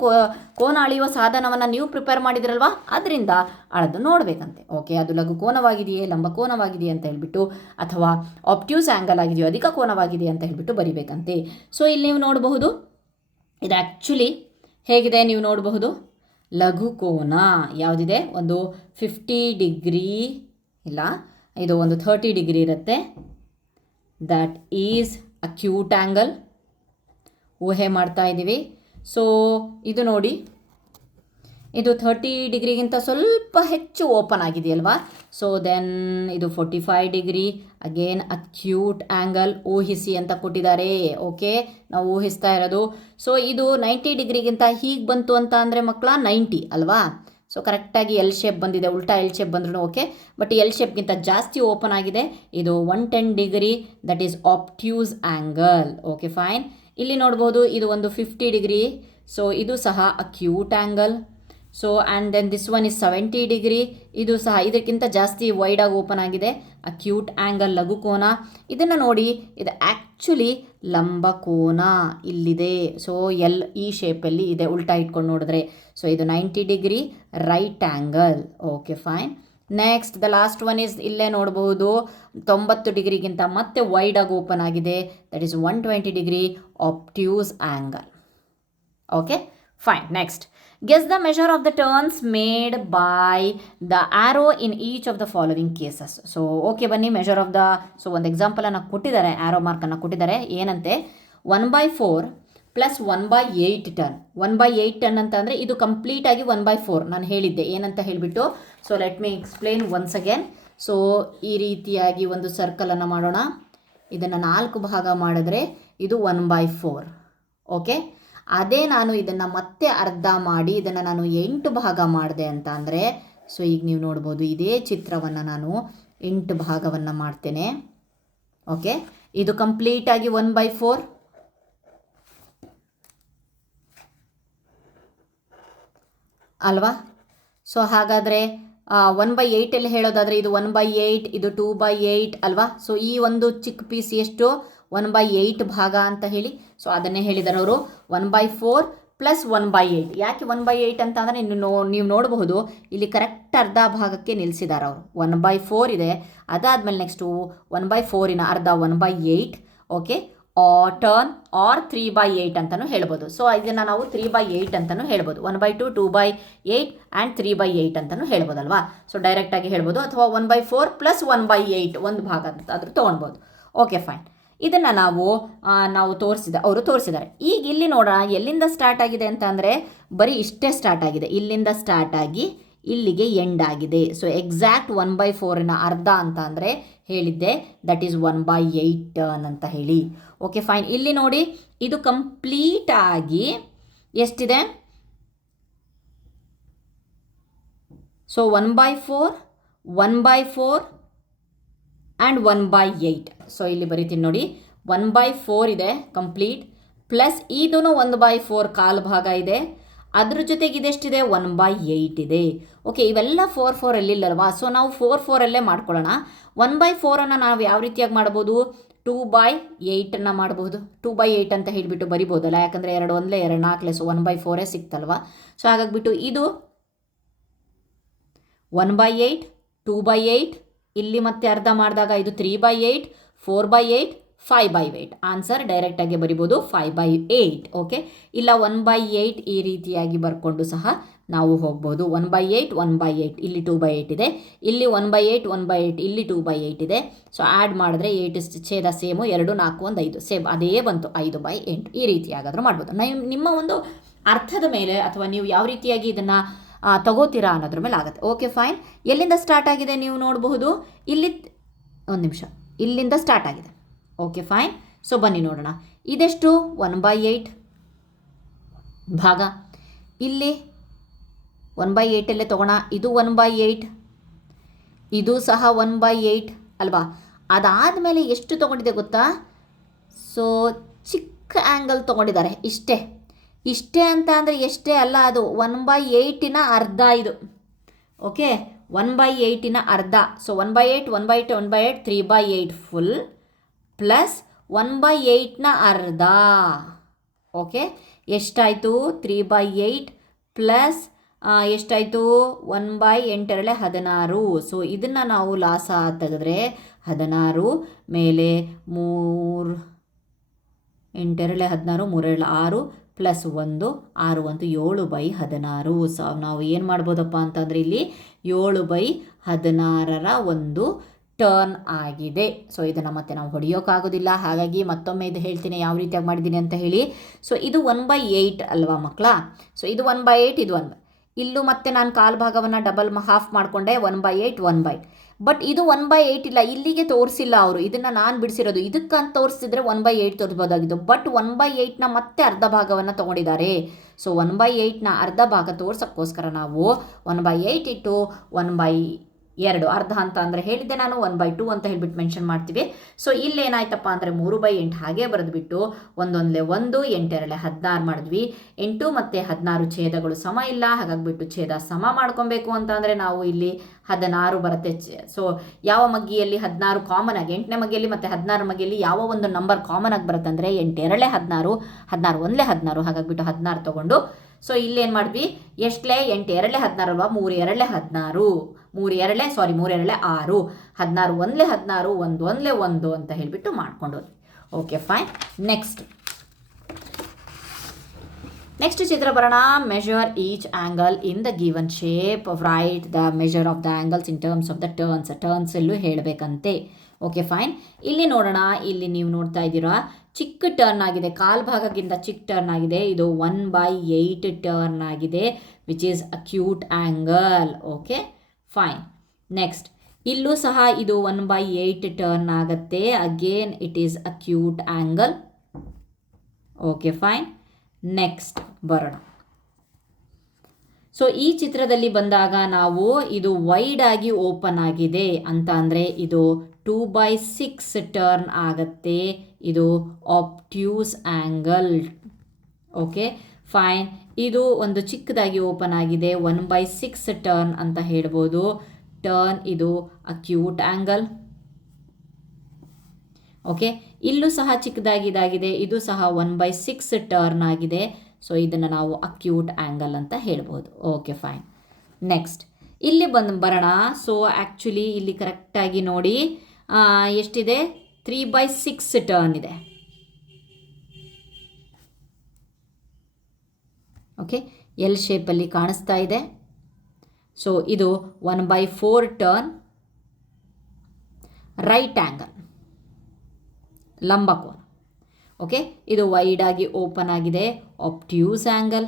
ಕೋನ ಅಳೆಯುವ ಸಾಧನವನ್ನು ನೀವು ಪ್ರಿಪೇರ್ ಮಾಡಿದ್ರಲ್ವಾ, ಅದರಿಂದ ಅಳೆದು ನೋಡಬೇಕಂತೆ. ಓಕೆ, ಅದು ಲಘು ಕೋನವಾಗಿದೆಯೇ, ಲಂಬ ಕೋನವಾಗಿದೆಯೇ ಅಂತ ಹೇಳ್ಬಿಟ್ಟು, ಅಥವಾ ಆಬ್ಟ್ಯೂಸ್ ಆ್ಯಂಗಲ್ ಆಗಿದೆಯೋ, ಅಧಿಕ ಕೋನವಾಗಿದೆಯೇ ಅಂತ ಹೇಳ್ಬಿಟ್ಟು ಬರಿಬೇಕಂತೆ. ಸೊ ಇಲ್ಲಿ ನೀವು ನೋಡಬಹುದು, ಇದು ಆ್ಯಕ್ಚುಲಿ ಹೇಗಿದೆ ನೀವು ನೋಡಬಹುದು, ಲಘು ಕೋನ ಯಾವುದಿದೆ, ಒಂದು 50 ಡಿಗ್ರಿ ಇಲ್ಲ, ಇದು ಒಂದು 30 ಡಿಗ್ರಿ ಇರುತ್ತೆ. ದಟ್ ಈಸ್ ಅಕ್ಯೂಟ್ ಆ್ಯಂಗಲ್ ಊಹೆ ಮಾಡ್ತಾ ಇದ್ದೀವಿ. ಸೊ ಇದು ನೋಡಿ, ಇದು 30 ಡಿಗ್ರಿಗಿಂತ ಸ್ವಲ್ಪ ಹೆಚ್ಚು ಓಪನ್ ಆಗಿದೆಯಲ್ವಾ. ಸೊ ದೆನ್ ಇದು 45 ಡಿಗ್ರಿ, ಅಗೇನ್ ಅಕ್ಯೂಟ್ ಆ್ಯಂಗಲ್ ಊಹಿಸಿ ಅಂತ ಕೊಟ್ಟಿದ್ದಾರೆ. ಓಕೆ, ನಾವು ಊಹಿಸ್ತಾ ಇರೋದು. ಸೊ ಇದು 90 ಡಿಗ್ರಿಗಿಂತ ಹೀಗೆ ಬಂತು ಅಂತ ಅಂದರೆ ಮಕ್ಕಳ 90 ಅಲ್ವಾ. ಸೊ ಕರೆಕ್ಟಾಗಿ ಎಲ್ ಶೇಪ್ ಬಂದಿದೆ, ಉಲ್ಟಾ ಎಲ್ ಶೇಪ್ ಬಂದ್ರೂ ಓಕೆ, ಬಟ್ ಎಲ್ ಶೇಪ್ಗಿಂತ ಜಾಸ್ತಿ ಓಪನ್ ಆಗಿದೆ. ಇದು 110 degree, that is obtuse angle. Okay fine. ಇಲ್ಲಿ ನೋಡ್ಬೋದು ಇದು ಒಂದು 50 ಡಿಗ್ರಿ. ಸೊ ಇದು ಸಹ acute angle. So and then this one is 70 degree. ಇದು ಸಹ ಇದಕ್ಕಿಂತ ಜಾಸ್ತಿ ವೈಡಾಗಿ ಓಪನ್ ಆಗಿದೆ, ಅಕ್ಯೂಟ್ ಆ್ಯಂಗಲ್ ಲಘು ಕೋನ. ಇದನ್ನು ನೋಡಿ, ಇದು ಆ್ಯಕ್ಚುಲಿ ಲಂಬ ಕೋನ ಇಲ್ಲಿದೆ. ಸೊ ಈ ಶೇಪಲ್ಲಿ ಇದೆ ಉಲ್ಟಾ ಇಟ್ಕೊಂಡು ನೋಡಿದ್ರೆ. ಸೊ ಇದು 90 degree right angle. Okay fine. Next the last one is ಇಲ್ಲೇ ನೋಡಬಹುದು 90 ಡಿಗ್ರಿಗಿಂತ ಮತ್ತೆ ವೈಡಾಗಿ ಓಪನ್ ಆಗಿದೆ, that is 120 degree obtuse angle. Okay fine. Next, guess the measure of the turns made by the arrow in each of the following cases. So okay ಬನ್ನಿ, measure of the, so ಒಂದು ಎಕ್ಸಾಂಪಲನ್ನು ಕೊಟ್ಟಿದ್ದಾರೆ, arrow ಮಾರ್ಕನ್ನು ಕೊಟ್ಟಿದ್ದಾರೆ. ಏನಂತೆ, 1/4 plus 1/8 turn. 1/8 turn ಅಂತ ಅಂದರೆ ಇದು ಕಂಪ್ಲೀಟಾಗಿ 1/4 ನಾನು ಹೇಳಿದ್ದೆ ಏನಂತ ಹೇಳಿಬಿಟ್ಟು. So let me explain once again. So ಈ ರೀತಿಯಾಗಿ ಒಂದು ಸರ್ಕಲನ್ನು ಮಾಡೋಣ. ಇದನ್ನು 4 ಭಾಗ ಮಾಡಿದ್ರೆ ಇದು 1/4. ಓಕೆ, ಅದೇ ನಾನು ಇದನ್ನು ಮತ್ತೆ ಅರ್ಧ ಮಾಡಿ ಇದನ್ನು ನಾನು 8 ಭಾಗ ಮಾಡಿದೆ ಅಂತ ಅಂದರೆ, ಸೊ ಈಗ ನೀವು ನೋಡ್ಬೋದು ಇದೇ ಚಿತ್ರವನ್ನು ನಾನು 8 ಭಾಗವನ್ನು ಮಾಡ್ತೇನೆ. ಓಕೆ, ಇದು ಕಂಪ್ಲೀಟಾಗಿ 1/4 ಅಲ್ವಾ. ಸೊ ಹಾಗಾದರೆ 1/8 ಹೇಳೋದಾದರೆ ಇದು 1/8, ಇದು 2/8 ಅಲ್ವಾ. ಸೊ ಈ ಒಂದು ಚಿಕ್ಕ ಪೀಸ್ ಎಷ್ಟು, 1/8 ಭಾಗ ಅಂತ ಹೇಳಿ. ಸೊ ಅದನ್ನೇ ಹೇಳಿದ್ದಾರೆ ಅವರು, 1/4 ಪ್ಲಸ್ 1/8. ಯಾಕೆ 1/8 ಅಂತ ಅಂದರೆ ನೀವು ನೋಡಬಹುದು ಇಲ್ಲಿ ಕರೆಕ್ಟ್ ಅರ್ಧ ಭಾಗಕ್ಕೆ ನಿಲ್ಲಿಸಿದ್ದಾರೆ ಅವರು. 1/4 ಇದೆ, ಅದಾದಮೇಲೆ ನೆಕ್ಸ್ಟು 1/4 ಅರ್ಧ 1/8. ಓಕೆ, ಟರ್ನ್ ಆರ್ 3/8 ಅಂತಲೂ ಹೇಳ್ಬೋದು. ಸೊ ಇದನ್ನು ನಾವು 3/8 ಅಂತಲೂ ಹೇಳ್ಬೋದು. 1/2, 2/8 ಆ್ಯಂಡ್ 3/8 ಅಂತಲೂ ಹೇಳ್ಬೋದಲ್ವಾ. ಸೊ ಡೈರೆಕ್ಟಾಗಿ ಹೇಳ್ಬೋದು, ಅಥವಾ 1/4 ಪ್ಲಸ್ 1/8 ಒಂದು ಭಾಗ ಅಂತ ಆದರೂ ತೊಗೊಳ್ಬೋದು. Okay fine. ಇದನ್ನು ನಾವು ಅವರು ತೋರಿಸಿದ್ದಾರೆ. ಈಗ ಇಲ್ಲಿ ನೋಡೋಣ ಎಲ್ಲಿಂದ ಸ್ಟಾರ್ಟ್ ಆಗಿದೆ ಅಂತ ಅಂದರೆ ಬರೀ ಇಷ್ಟೇ ಸ್ಟಾರ್ಟ್ ಆಗಿದೆ, ಇಲ್ಲಿಂದ ಸ್ಟಾರ್ಟ್ ಆಗಿ ಇಲ್ಲಿಗೆ ಎಂಡ್ ಆಗಿದೆ. ಸೊ ಎಕ್ಸಾಕ್ಟ್ 1/4ನ ಅರ್ಧ ಅಂತ ಅಂದರೆ ಹೇಳಿದ್ದೆ ದಟ್ ಈಸ್ 1/8 ಟರ್ನ್ ಅಂತ ಹೇಳಿ. Okay fine. ಇಲ್ಲಿ ನೋಡಿ ಇದು ಕಂಪ್ಲೀಟ್ ಆಗಿ ಎಷ್ಟಿದೆ? So 1/4, 1/4 and 1/8. ಸೊ ಇಲ್ಲಿ ಬರೀತೀನಿ ನೋಡಿ, 1/4 ಇದೆ ಕಂಪ್ಲೀಟ್, ಪ್ಲಸ್ ಇದೂ 1/4 ಕಾಲು ಭಾಗ ಇದೆ, ಅದ್ರ ಜೊತೆಗೆ ಇದೆಷ್ಟಿದೆ? 1/8 ಇದೆ. ಓಕೆ, ಇವೆಲ್ಲ 4 ಎಲ್ಲಿಲ್ಲಲ್ವಾ? ಸೊ ನಾವು 4 ಮಾಡ್ಕೊಳ್ಳೋಣ. 1/4 ನಾವು ಯಾವ ರೀತಿಯಾಗಿ ಮಾಡ್ಬೋದು? 2/8 ಮಾಡ್ಬೋದು. 2/8 ಅಂತ ಹೇಳಿಬಿಟ್ಟು ಬರಿಬೋದಲ್ಲ, ಯಾಕಂದರೆ 2 1 2 4 ಸೊ 1/4 ಸಿಕ್ತಲ್ವಾ? ಸೊ ಹಾಗಾಗಿಬಿಟ್ಟು ಇದು 1/8, 2/8, ಇಲ್ಲಿ ಮತ್ತೆ ಅರ್ಧ ಮಾಡಿದಾಗ ಇದು 3/8, 4/8, 5/8. ಆನ್ಸರ್ ಡೈರೆಕ್ಟಾಗಿ ಬರಿಬೋದು 5/8. ಓಕೆ, ಇಲ್ಲ 1/8 ಈ ರೀತಿಯಾಗಿ ಬರ್ಕೊಂಡು ಸಹ ನಾವು ಹೋಗ್ಬೋದು. 1/8, 1/8, ಇಲ್ಲಿ 2/8 ಇದೆ, ಇಲ್ಲಿ 1/8, 1/8, ಇಲ್ಲಿ 2/8 ಇದೆ. ಸೊ ಆ್ಯಡ್ ಮಾಡಿದ್ರೆ 8 ಛೇದ ಸೇಮು, 2 4 1 5 ಸೇಮ್ ಅದೇ ಬಂತು, 5/8. ಈ ರೀತಿಯಾಗಾದರೂ ಮಾಡ್ಬೋದು. ನಿಮ್ಮ ಒಂದು ಅರ್ಥದ ಮೇಲೆ ಅಥವಾ ನೀವು ಯಾವ ರೀತಿಯಾಗಿ ಇದನ್ನು ತಗೋತೀರಾ ಅನ್ನೋದ್ರ ಮೇಲೆ ಆಗುತ್ತೆ. Okay fine. ಎಲ್ಲಿಂದ ಸ್ಟಾರ್ಟ್ ಆಗಿದೆ ನೀವು ನೋಡಬಹುದು, ಇಲ್ಲಿ ಒಂದು ನಿಮಿಷ, ಇಲ್ಲಿಂದ ಸ್ಟಾರ್ಟ್ ಆಗಿದೆ. Okay fine. ಸೊ ಬನ್ನಿ ನೋಡೋಣ, ಇದೆಷ್ಟು? 1/8 ಭಾಗ, ಇಲ್ಲಿ 1/8 ತಗೋಣ, ಇದು 1/8, ಇದು ಸಹ 1/8 ಅಲ್ವಾ? ಅದಾದಮೇಲೆ ಎಷ್ಟು ತೊಗೊಂಡಿದೆ ಗೊತ್ತಾ? ಸೊ ಚಿಕ್ಕ ಆ್ಯಂಗಲ್ ತೊಗೊಂಡಿದ್ದಾರೆ, ಇಷ್ಟೇ ಅಂತ ಅಂದರೆ ಎಷ್ಟೇ ಅಲ್ಲ, ಅದು 1/8ನ ಅರ್ಧ ಇದು. ಓಕೆ, 1/8ನ ಅರ್ಧ. ಸೊ 1/8, 1/8, 1/8, 3/8 ಫುಲ್ ಪ್ಲಸ್ 1/8ನ ಅರ್ಧ. ಓಕೆ, ಎಷ್ಟಾಯಿತು? 3/8 ಪ್ಲಸ್ ಎಷ್ಟಾಯಿತು? 1/8 16. ಸೊ ಇದನ್ನು ನಾವು ಲಾಸ ತೆಗೆದ್ರೆ 16 ಮೇಲೆ 3 8 16 3 6 ಪ್ಲಸ್ 1 6 1 7/16. ಸೊ ನಾವು ಏನು ಮಾಡ್ಬೋದಪ್ಪ ಅಂತಂದರೆ ಇಲ್ಲಿ 7/16ರ ಒಂದು ಟರ್ನ್ ಆಗಿದೆ. ಸೊ ಇದನ್ನು ಮತ್ತೆ ನಾವು ಹೊಡೆಯೋಕ್ಕಾಗೋದಿಲ್ಲ, ಹಾಗಾಗಿ ಮತ್ತೊಮ್ಮೆ ಇದು ಹೇಳ್ತೀನಿ ಯಾವ ರೀತಿಯಾಗಿ ಮಾಡಿದ್ದೀನಿ ಅಂತ ಹೇಳಿ. ಸೊ ಇದು 1/8 ಅಲ್ವಾ ಮಕ್ಕಳ? ಸೊ ಇದು 1/8, ಇದು 1. ಇಲ್ಲೂ ಮತ್ತೆ ನಾನು ಕಾಲು ಭಾಗವನ್ನು ಡಬಲ್ ಹಾಫ್ ಮಾಡಿಕೊಂಡೆ, 1/8, 1/8. ಬಟ್ ಇದು 1/8 ಇಲ್ಲ, ಇಲ್ಲಿಗೆ ತೋರಿಸಿಲ್ಲ ಅವರು, ಇದನ್ನು ನಾನು ಬಿಡಿಸಿರೋದು. ಇದಕ್ಕಂತ ತೋರಿಸಿದ್ರೆ 1/8 ತೋರಿಸ್ಬೋದಾಗಿತ್ತು, ಬಟ್ 1/8ನ ಮತ್ತೆ ಅರ್ಧ ಭಾಗವನ್ನು ತೊಗೊಂಡಿದ್ದಾರೆ. ಸೊ 1/8ನ ಅರ್ಧ ಭಾಗ ತೋರ್ಸೋಕ್ಕೋಸ್ಕರ ನಾವು 1/8 ಇಟ್ಟು 1/2 ಅರ್ಧ ಅಂತ ಅಂದರೆ ಹೇಳಿದ್ದೆ ನಾನು, 1/2 ಅಂತ ಹೇಳಿಬಿಟ್ಟು ಮೆನ್ಷನ್ ಮಾಡ್ತೀವಿ. ಸೊ ಇಲ್ಲೇನಾಯ್ತಪ್ಪ ಅಂದರೆ 3/8 ಹಾಗೆ ಬರೆದುಬಿಟ್ಟು 1 1 1 8 2 16 ಮಾಡಿದ್ವಿ. 8 ಮತ್ತು 16 ಛೇದಗಳು ಸಮ ಇಲ್ಲ, ಹಾಗಾಗಿಬಿಟ್ಟು ಛೇದ ಸಮ ಮಾಡ್ಕೊಬೇಕು ಅಂತ ಅಂದರೆ ನಾವು ಇಲ್ಲಿ 16 ಬರುತ್ತೆ. ಸೊ ಯಾವ ಮಗ್ಗಿಯಲ್ಲಿ 16 ಕಾಮನ್ ಆಗಿ, 8ನೇ ಮಗ್ಗಿಯಲ್ಲಿ ಮತ್ತು 16 ಮಗ್ಗಿಯಲ್ಲಿ ಯಾವ ಒಂದು ನಂಬರ್ ಕಾಮನ್ ಆಗಿ ಬರುತ್ತೆ ಅಂದರೆ 8 2 16, 16 1 16, ಹಾಗಾಗಿಬಿಟ್ಟು 16 ತೊಗೊಂಡು ಸೊ ಇಲ್ಲೇನು ಮಾಡಿದ್ವಿ? ಎಷ್ಟಲೇ? 8 2 16 ಅಲ್ವಾ? 3 2 16, 3 2 6, 16 1 16, 1 1 1 ಅಂತ ಹೇಳಿಬಿಟ್ಟು ಮಾಡ್ಕೊಂಡು ಹೋದ್ವಿ. Okay fine. ನೆಕ್ಸ್ಟ್ ಚಿತ್ರ ಬರೋಣ. Measure each angle in the given shape, right the measure of the angles in terms of the turns ಎಲ್ಲೂ ಹೇಳಬೇಕಂತೆ. Okay fine. ಇಲ್ಲಿ ನೋಡೋಣ, ಇಲ್ಲಿ ನೀವು ನೋಡ್ತಾ ಇದ್ದೀರಾ ಚಿಕ್ಕ ಟರ್ನ್ ಆಗಿದೆ, ಕಾಲು ಭಾಗಕ್ಕಿಂತ ಚಿಕ್ಕ ಟರ್ನ್ ಆಗಿದೆ. ಇದು 1/8 ಟರ್ನ್ ಆಗಿದೆ, which is acute angle. Okay fine. Next ಇಲ್ಲೂ ಸಹ ಇದು 1/8 ಟರ್ನ್ ಆಗುತ್ತೆ, again it is acute angle. Okay fine. Next ಬರೋಣ. ಸೊ ಈ ಚಿತ್ರದಲ್ಲಿ ಬಂದಾಗ ನಾವು ಇದು ವೈಡ್ ಆಗಿ ಓಪನ್ ಆಗಿದೆ ಅಂತ ಅಂದರೆ ಇದು 2/6 ಟರ್ನ್ ಆಗುತ್ತೆ, ಇದು ಆಬ್ಟ್ಯೂಸ್ ಆ್ಯಂಗಲ್. Okay fine. ಇದು ಒಂದು ಚಿಕ್ಕದಾಗಿ ಓಪನ್ ಆಗಿದೆ, 1/6 ಟರ್ನ್ ಅಂತ ಹೇಳ್ಬೋದು. ಟರ್ನ್ ಇದು ಅಕ್ಯೂಟ್ ಆ್ಯಂಗಲ್. ಓಕೆ, ಇಲ್ಲೂ ಸಹ ಚಿಕ್ಕದಾಗಿ ಇದಾಗಿದೆ, ಇದು ಸಹ 1/6 ಟರ್ನ್ ಆಗಿದೆ. ಸೊ ಇದನ್ನು ನಾವು ಅಕ್ಯೂಟ್ ಆ್ಯಂಗಲ್ ಅಂತ ಹೇಳ್ಬೋದು. Okay fine. ನೆಕ್ಸ್ಟ್ ಇಲ್ಲಿ ಬರೋಣ. ಸೊ ಆ್ಯಕ್ಚುಲಿ ಇಲ್ಲಿ ಕರೆಕ್ಟಾಗಿ ನೋಡಿ ಎಷ್ಟಿದೆ? 3/6 ಟರ್ನ್ ಇದೆ. ಓಕೆ, ಎಲ್ ಶೇಪಲ್ಲಿ ಕಾಣಿಸ್ತಾ ಇದೆ. ಸೊ ಇದು 1/4 ಟರ್ನ್ ರೈಟ್ ಆ್ಯಂಗಲ್. ಲಂಬಕೋನ. ಓಕೆ, ಇದು ವೈಡಾಗಿ ಓಪನ್ ಆಗಿದೆ, ಆಬ್ಟ್ಯೂಸ್ ಆ್ಯಂಗಲ್.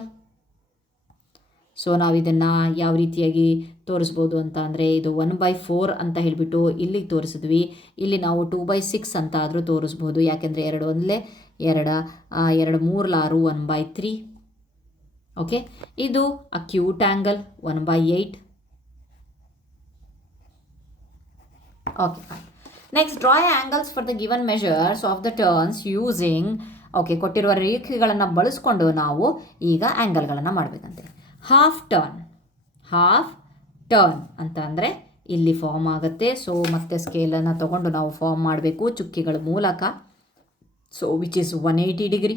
ಸೊ ನಾವು ಇದನ್ನು ಯಾವ ರೀತಿಯಾಗಿ ತೋರಿಸ್ಬೋದು ಅಂತ ಅಂದರೆ, ಇದು 1/4 ಅಂತ ಹೇಳಿಬಿಟ್ಟು ಇಲ್ಲಿಗೆ ತೋರಿಸಿದ್ವಿ. ಇಲ್ಲಿ ನಾವು 2/6 ಅಂತ ಆದರೂ ತೋರಿಸ್ಬೋದು, ಯಾಕೆಂದರೆ 2 ಒಂದಲೇ 2 2 3 6 1/3. ಓಕೆ, ಇದು acute angle 1/8. Okay, next draw angles for the given measures of the turns using. Okay, ಕೊಟ್ಟಿರುವ ರೇಖೆಗಳನ್ನು ಬಳಸ್ಕೊಂಡು ನಾವು ಈಗ ಆ್ಯಂಗಲ್ಗಳನ್ನು ಮಾಡಬೇಕಂತೆ. ಹಾಫ್ ಟರ್ನ್ ಅಂತ ಅಂದರೆ ಇಲ್ಲಿ ಫಾರ್ಮ್ ಆಗುತ್ತೆ. ಸೊ ಮತ್ತೆ ಸ್ಕೇಲನ್ನು ತೊಗೊಂಡು ನಾವು ಫಾರ್ಮ್ ಮಾಡಬೇಕು ಚುಕ್ಕಿಗಳ ಮೂಲಕ. So which is 180 degree.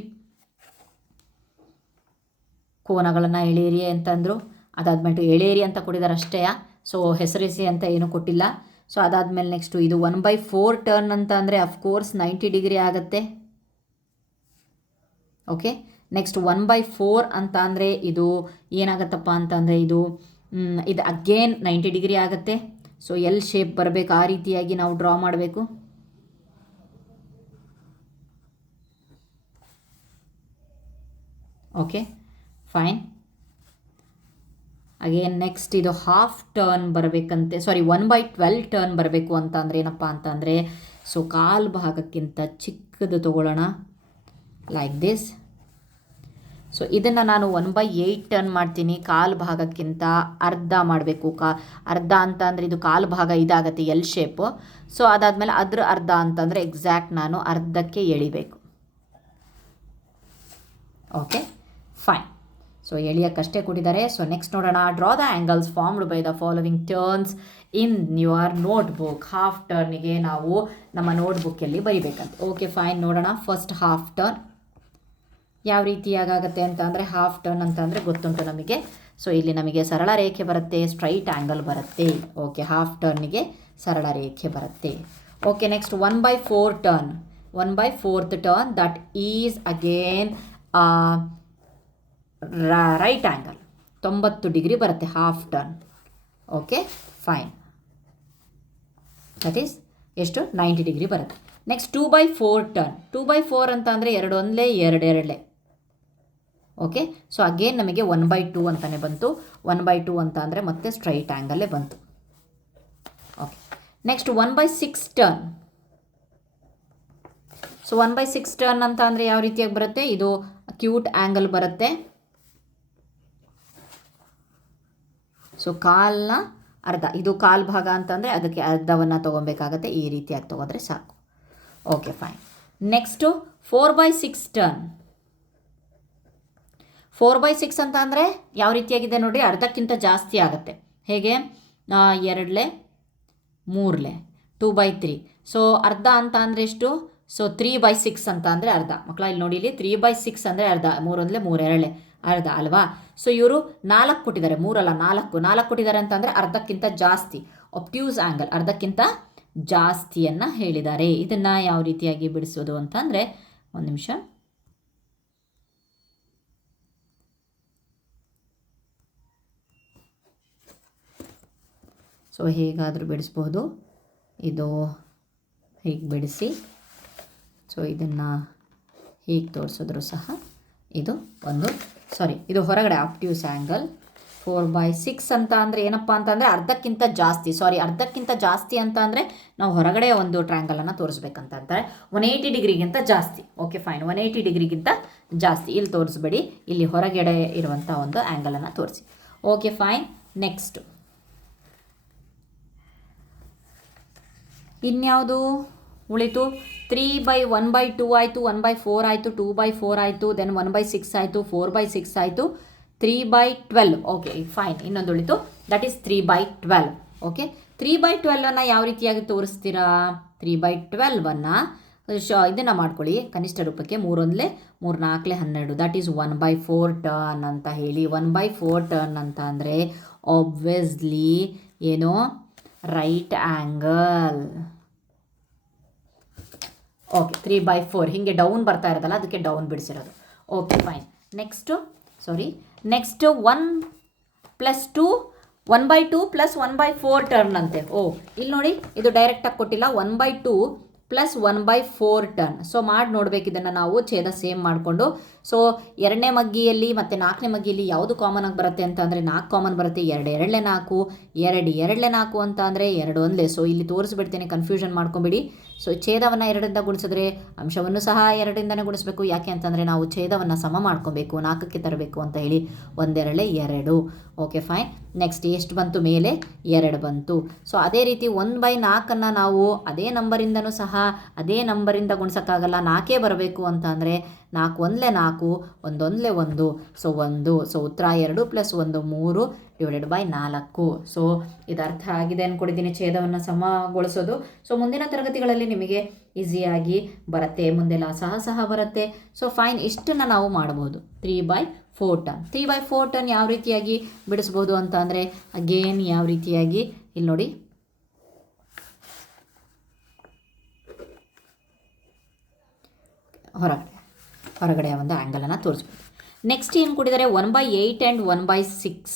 ಕೋನಗಳನ್ನು ಎಳೆಯಿರಿ ಅಂತಂದರು, ಅದಾದ್ಮೇಲೆ ಎಳೆಯಿರಿ ಅಂತ ಕೊಟ್ಟಿದ್ದಾರೆ ಅಷ್ಟೇ. ಸೊ ಹೆಸರಿಸಿ ಅಂತ ಏನೂ ಕೊಟ್ಟಿಲ್ಲ. ಸೊ ಅದಾದಮೇಲೆ ನೆಕ್ಸ್ಟು ಇದು 1/4 ಟರ್ನ್ ಅಂತ ಅಂದರೆ ಅಫ್ಕೋರ್ಸ್ 90 ಡಿಗ್ರಿ ಆಗುತ್ತೆ. ಓಕೆ, ನೆಕ್ಸ್ಟ್ 1/4 ಅಂತ ಅಂದರೆ ಇದು ಏನಾಗುತ್ತಪ್ಪ ಅಂತಂದರೆ ಇದು ಅಗೇನ್ 90 ಡಿಗ್ರಿ ಆಗುತ್ತೆ. ಸೊ ಎಲ್ ಶೇಪ್ ಬರಬೇಕು, ಆ ರೀತಿಯಾಗಿ ನಾವು ಡ್ರಾ ಮಾಡಬೇಕು. Okay, fine. ಅಗೇನ್ ನೆಕ್ಸ್ಟ್ ಇದು ಹಾಫ್ ಟರ್ನ್ ಬರಬೇಕಂತೆ, ಸಾರಿ 1/12 ಟರ್ನ್ ಬರಬೇಕು ಅಂತ ಅಂದರೆ ಏನಪ್ಪ ಅಂತಂದರೆ, ಸೊ ಕಾಲು ಭಾಗಕ್ಕಿಂತ ಚಿಕ್ಕದು ತಗೊಳ್ಳೋಣ, ಲೈಕ್ ದಿಸ್. ಸೊ ಇದನ್ನು ನಾನು 1/8 ಟರ್ನ್ ಮಾಡ್ತೀನಿ, ಕಾಲು ಭಾಗಕ್ಕಿಂತ ಅರ್ಧ ಮಾಡಬೇಕು. ಅರ್ಧ ಅಂತ ಅಂದರೆ ಇದು ಕಾಲು ಭಾಗ ಇದಾಗುತ್ತೆ ಎಲ್ ಶೇಪು. ಸೊ ಅದಾದಮೇಲೆ ಅದ್ರ ಅರ್ಧ ಅಂತಂದರೆ ಎಕ್ಸಾಕ್ಟ್ ನಾನು ಅರ್ಧಕ್ಕೆ ಎಳಿಬೇಕು. Okay, fine. ಸೊ ಎಳಿಯೋಕ್ಕಷ್ಟೇ ಕೊಟ್ಟಿದ್ದಾರೆ. ಸೊ ನೆಕ್ಸ್ಟ್ ನೋಡೋಣ. Draw the angles formed by the following turns in your notebook. Half ಟರ್ನಿಗೆ ನಾವು ನಮ್ಮ ನೋಟ್ಬುಕ್ಕಲ್ಲಿ ಬರಿಬೇಕಂತ. Okay, fine. ನೋಡೋಣ. ಫಸ್ಟ್ ಹಾಫ್ ಟರ್ನ್ ಯಾವ ರೀತಿಯಾಗುತ್ತೆ ಅಂತ ಅಂದರೆ, ಹಾಫ್ ಟರ್ನ್ ಅಂತ ಅಂದರೆ ಗೊತ್ತುಂಟು ನಮಗೆ. ಸೊ ಇಲ್ಲಿ ನಮಗೆ ಸರಳ ರೇಖೆ ಬರುತ್ತೆ, ಸ್ಟ್ರೈಟ್ ಆ್ಯಂಗಲ್ ಬರುತ್ತೆ. ಓಕೆ, ಹಾಫ್ ಟರ್ನಿಗೆ ಸರಳ ರೇಖೆ ಬರುತ್ತೆ. Okay, next 1/4 turn. 1/4 turn that is again right angle 90 degree ಬರುತ್ತೆ half turn. Okay, fine. That is ಎಷ್ಟು 90 ಡಿಗ್ರಿ ಬರುತ್ತೆ. Next 2/4 turn. 2/4 ಅಂತ ಅಂದರೆ 2 ಒಂದಲೇ 2 ಎರಡಲೇ. ಓಕೆ, ಸೊ ಅಗೇನ್ ನಮಗೆ 1/2 ಅಂತಲೇ ಬಂತು. 1/2 ಅಂತ ಅಂದರೆ ಮತ್ತೆ ಸ್ಟ್ರೈಟ್ ಆ್ಯಂಗಲ್ಲೇ ಬಂತು. Okay, next 1/6 turn. So 1/6 turn ಅಂತ ಅಂದರೆ ಯಾವ ರೀತಿಯಾಗಿ ಬರುತ್ತೆ, ಇದು ಅಕ್ಯೂಟ್ ಆ್ಯಂಗಲ್ ಬರುತ್ತೆ. ಸೊ ಕಾಲನ್ನ ಅರ್ಧ, ಇದು ಕಾಲು ಭಾಗ ಅಂತಂದರೆ ಅದಕ್ಕೆ ಅರ್ಧವನ್ನು ತೊಗೊಬೇಕಾಗತ್ತೆ. ಈ ರೀತಿಯಾಗಿ ತೊಗೊಂಡ್ರೆ ಸಾಕು. Okay, fine. Next 4/6 turn. 4/6 ಅಂತ ಅಂದರೆ ಯಾವ ರೀತಿಯಾಗಿದೆ ನೋಡಿ, ಅರ್ಧಕ್ಕಿಂತ ಜಾಸ್ತಿ ಆಗುತ್ತೆ. ಹೇಗೆ 2 3 2/3. ಸೊ ಅರ್ಧ ಅಂತ ಅಂದರೆ ಎಷ್ಟು, ಸೊ 3/6 ಅಂತ ಅಂದರೆ ಅರ್ಧ. ಮಕ್ಕಳ ಇಲ್ಲಿ ನೋಡಿ, ಇಲ್ಲಿ 3/6 ಅಂದರೆ ಅರ್ಧ. 3 ಒಂದಲೇ 3 ಎರಡಲೇ ಅರ್ಧ ಅಲ್ವಾ. ಸೊ ಇವರು 4 ಕೊಟ್ಟಿದ್ದಾರೆ, 3 ಅಲ್ಲ 4 ಕೊಟ್ಟಿದ್ದಾರೆ ಅಂತ ಅಂದರೆ ಅರ್ಧಕ್ಕಿಂತ ಜಾಸ್ತಿ. ಒಬ್ಟ್ಯೂಸ್ ಆ್ಯಂಗಲ್ ಅರ್ಧಕ್ಕಿಂತ ಜಾಸ್ತಿಯನ್ನು ಹೇಳಿದ್ದಾರೆ. ಇದನ್ನು ಯಾವ ರೀತಿಯಾಗಿ ಬಿಡಿಸೋದು ಅಂತಂದರೆ, ಒಂದು ನಿಮಿಷ. ಸೊ ಹೇಗಾದರೂ ಬಿಡಿಸ್ಬೋದು. ಇದು ಹೀಗೆ ಬಿಡಿಸಿ, ಸೊ ಇದನ್ನು ಹೀಗೆ ತೋರಿಸಿದ್ರು ಸಹ ಇದು ಒಂದು, ಇದು ಹೊರಗಡೆ ಆಬ್ಟ್ಯೂಸ್ ಆ್ಯಂಗಲ್. 4/6 ಅಂತ ಅಂದರೆ ಏನಪ್ಪ ಅಂತಂದರೆ ಅರ್ಧಕ್ಕಿಂತ ಜಾಸ್ತಿ. ಅರ್ಧಕ್ಕಿಂತ ಜಾಸ್ತಿ ಅಂತ ಅಂದರೆ ನಾವು ಹೊರಗಡೆ ಒಂದು ಟ್ರ್ಯಾಂಗಲನ್ನು ತೋರಿಸ್ಬೇಕಂತ ಅಂತಾರೆ. 180 ಡಿಗ್ರಿಗಿಂತ ಜಾಸ್ತಿ. Okay, fine. 180 ಡಿಗ್ರಿಗಿಂತ ಜಾಸ್ತಿ ಇಲ್ಲಿ ತೋರಿಸ್ಬೇಡಿ, ಇಲ್ಲಿ ಹೊರಗಡೆ ಇರುವಂಥ ಒಂದು ಆ್ಯಂಗಲನ್ನು ತೋರಿಸಿ. Okay, fine. ನೆಕ್ಸ್ಟು ಇನ್ಯಾವುದು ಉಳಿತು? 3/1/2 ಆಯಿತು, 1/4 ಆಯಿತು, 2/4 ಆಯಿತು, ದೆನ್ 1/6 ಆಯಿತು, 4/6 ಆಯಿತು, 3/12. Okay, fine. ಇನ್ನೊಂದು ಉಳಿತು, ದಟ್ ಈಸ್ 3/12. ಓಕೆ, 3/12 ಯಾವ ರೀತಿಯಾಗಿ ತೋರಿಸ್ತೀರಾ? 3/12 ಇದನ್ನು ಮಾಡ್ಕೊಳ್ಳಿ ಕನಿಷ್ಠ ರೂಪಕ್ಕೆ. 3 ಒಂದಲೇ 3 4 12, ದಟ್ ಈಸ್ 1/4 ಟರ್ನ್ ಅಂತ ಹೇಳಿ. 1/4 ಟರ್ನ್ ಅಂತ ಅಂದರೆ ಆಬ್ವಿಯಸ್ಲಿ ಏನು, ರೈಟ್ ಆ್ಯಂಗಲ್. ಓಕೆ, 3/4 ಹೀಗೆ ಡೌನ್ ಬರ್ತಾ ಇರೋದಲ್ಲ, ಅದಕ್ಕೆ ಡೌನ್ ಬಿಡಿಸಿರೋದು. Okay, fine. ನೆಕ್ಸ್ಟು 1+2 1/2 + 1/4 ಟರ್ನ್ ಅಂತೆ. ಇಲ್ಲಿ ನೋಡಿ, ಇದು ಡೈರೆಕ್ಟಾಗಿ ಕೊಟ್ಟಿಲ್ಲ. 1/2 ಪ್ಲಸ್ 1/4 ಟರ್ನ್. ಸೊ ಮಾಡಿ ನೋಡ್ಬೇಕು ಇದನ್ನು ನಾವು ಛೇದ ಸೇಮ್ ಮಾಡಿಕೊಂಡು. ಸೊ ಎರಡನೇ ಮಗ್ಗಿಯಲ್ಲಿ ಮತ್ತು ನಾಲ್ಕನೇ ಮಗ್ಗಿಯಲ್ಲಿ ಯಾವುದು ಕಾಮನ್ ಆಗಿ ಬರುತ್ತೆ ಅಂತ ಅಂದರೆ 4 ಕಾಮನ್ ಬರುತ್ತೆ. 2 ಎರಡಲೆ 4, 2 ಎರಡಲೆ 4 ಅಂತ ಅಂದರೆ 2 ಒಂದೇ. ಸೊ ಇಲ್ಲಿ ತೋರಿಸ್ಬಿಡ್ತೇನೆ, ಕನ್ಫ್ಯೂಷನ್ ಮಾಡ್ಕೊಂಬಿಡಿ. ಸೊ ಛೇದವನ್ನು 2ರಿಂದ ಗುಣಿಸಿದ್ರೆ ಅಂಶವನ್ನು ಸಹ 2ರಿಂದನೇ ಗುಣಿಸಬೇಕು. ಯಾಕೆ ಅಂತಂದರೆ ನಾವು ಛೇದವನ್ನು ಸಮ ಮಾಡ್ಕೊಬೇಕು, 4ಕ್ಕೆ ತರಬೇಕು ಅಂತ ಹೇಳಿ. 1 ಎರಡಲೆ 2. Okay fine. ನೆಕ್ಸ್ಟ್ ಎಷ್ಟು ಬಂತು? ಮೇಲೆ 2 ಬಂತು. ಸೊ ಅದೇ ರೀತಿ 1/4 ನಾವು ಅದೇ ನಂಬರಿಂದನೂ ಸಹ ಅದೇ ನಂಬರಿಂದ ಗುಣಿಸೋಕ್ಕಾಗಲ್ಲ, 4 ಬರಬೇಕು ಅಂತ ಅಂದರೆ 4 ಒಂದಲೇ 4, 1 ಒಂದಲೇ 1. ಸೊ 1. ಸೊ ಉತ್ತರ 2 + 1 3 /4. ಸೊ ಇದು ಅರ್ಥ ಆಗಿದೆ ಅಂದ್ಕೊಂಡಿದ್ದೀನಿ, ಛೇದವನ್ನು ಸಮಗೊಳಿಸೋದು. ಸೊ ಮುಂದಿನ ತರಗತಿಗಳಲ್ಲಿ ನಿಮಗೆ ಈಸಿಯಾಗಿ ಬರುತ್ತೆ, ಮುಂದೆಲ್ಲ ಸಹ ಬರುತ್ತೆ. ಸೊ ಫೈನ್, ಇಷ್ಟನ್ನು ನಾವು ಮಾಡ್ಬೋದು. 3/4 ಟರ್ನ್. 3/4 ಟರ್ನ್ ಯಾವ ರೀತಿಯಾಗಿ ಬಿಡಿಸ್ಬೋದು ಅಂತ ಅಂದರೆ ಅಗೇನ್ ಯಾವ ರೀತಿಯಾಗಿ ಇಲ್ಲಿ ನೋಡಿ, ಹೊರಗಡೆ ಒಂದು ಆ್ಯಂಗಲನ್ನು ತೋರಿಸ್ಬೋದು. ನೆಕ್ಸ್ಟ್ ಏನು ಕೊಟ್ಟಿದ್ದಾರೆ? 1/8 ಆ್ಯಂಡ್ 1/6.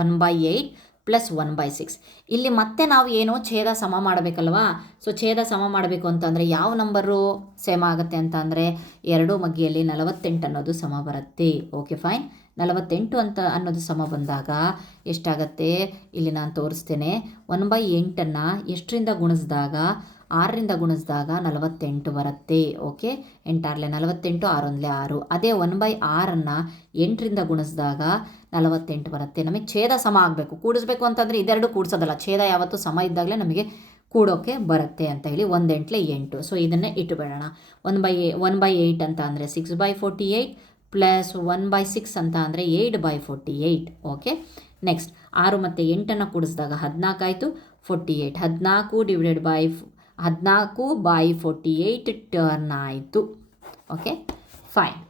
1/8 + 1/6. ಇಲ್ಲಿ ಮತ್ತೆ ನಾವು ಏನು ಛೇದ ಸಮ ಮಾಡಬೇಕಲ್ವಾ? ಸೊ ಛೇದ ಸಮ ಮಾಡಬೇಕು ಅಂತಂದರೆ ಯಾವ ನಂಬರು ಸೇಮ್ ಆಗುತ್ತೆ ಅಂತ ಅಂದರೆ 2 ಮಗ್ಗಿಯಲ್ಲಿ 48 ಅನ್ನೋದು ಸಮ ಬರುತ್ತೆ. Okay fine. 48 ಅಂತ ಅನ್ನೋದು ಸಮ ಬಂದಾಗ ಎಷ್ಟಾಗತ್ತೆ ಇಲ್ಲಿ ನಾನು ತೋರಿಸ್ತೇನೆ. 1/8 ಎಷ್ಟರಿಂದ ಗುಣಿಸಿದಾಗ 6ರಿಂದ ಗುಣಿಸಿದಾಗ 48 ಬರುತ್ತೆ. ಓಕೆ, 8 6 48, 6 1 6. ಅದೇ 1/6 8ರಿಂದ ಗುಣಿಸಿದಾಗ 48 ಬರುತ್ತೆ. ನಮಗೆ ಛೇದ ಸಮ ಆಗಬೇಕು. ಕೂಡಿಸ್ಬೇಕು ಅಂತಂದರೆ ಇದೆರಡು ಕೂಡಿಸೋದಲ್ಲ, ಛೇದ ಯಾವತ್ತೂ ಸಮ ಇದ್ದಾಗಲೇ ನಮಗೆ ಕೂಡೋಕ್ಕೆ ಬರುತ್ತೆ ಅಂತ ಹೇಳಿ. 1 8 8. ಸೊ ಇದನ್ನೇ ಇಟ್ಟುಬಿಡೋಣ. 1/8 ಅಂತ ಅಂದರೆ 6/48 ಪ್ಲಸ್ 1/6 ಅಂತ ಅಂದರೆ 8/48. ಓಕೆ, ನೆಕ್ಸ್ಟ್ 6 ಮತ್ತು 8 ಕೂಡಿಸಿದಾಗ 14 ಆಯಿತು. 48 14/48 ಟರ್ನ್ ಆಯಿತು. Okay fine.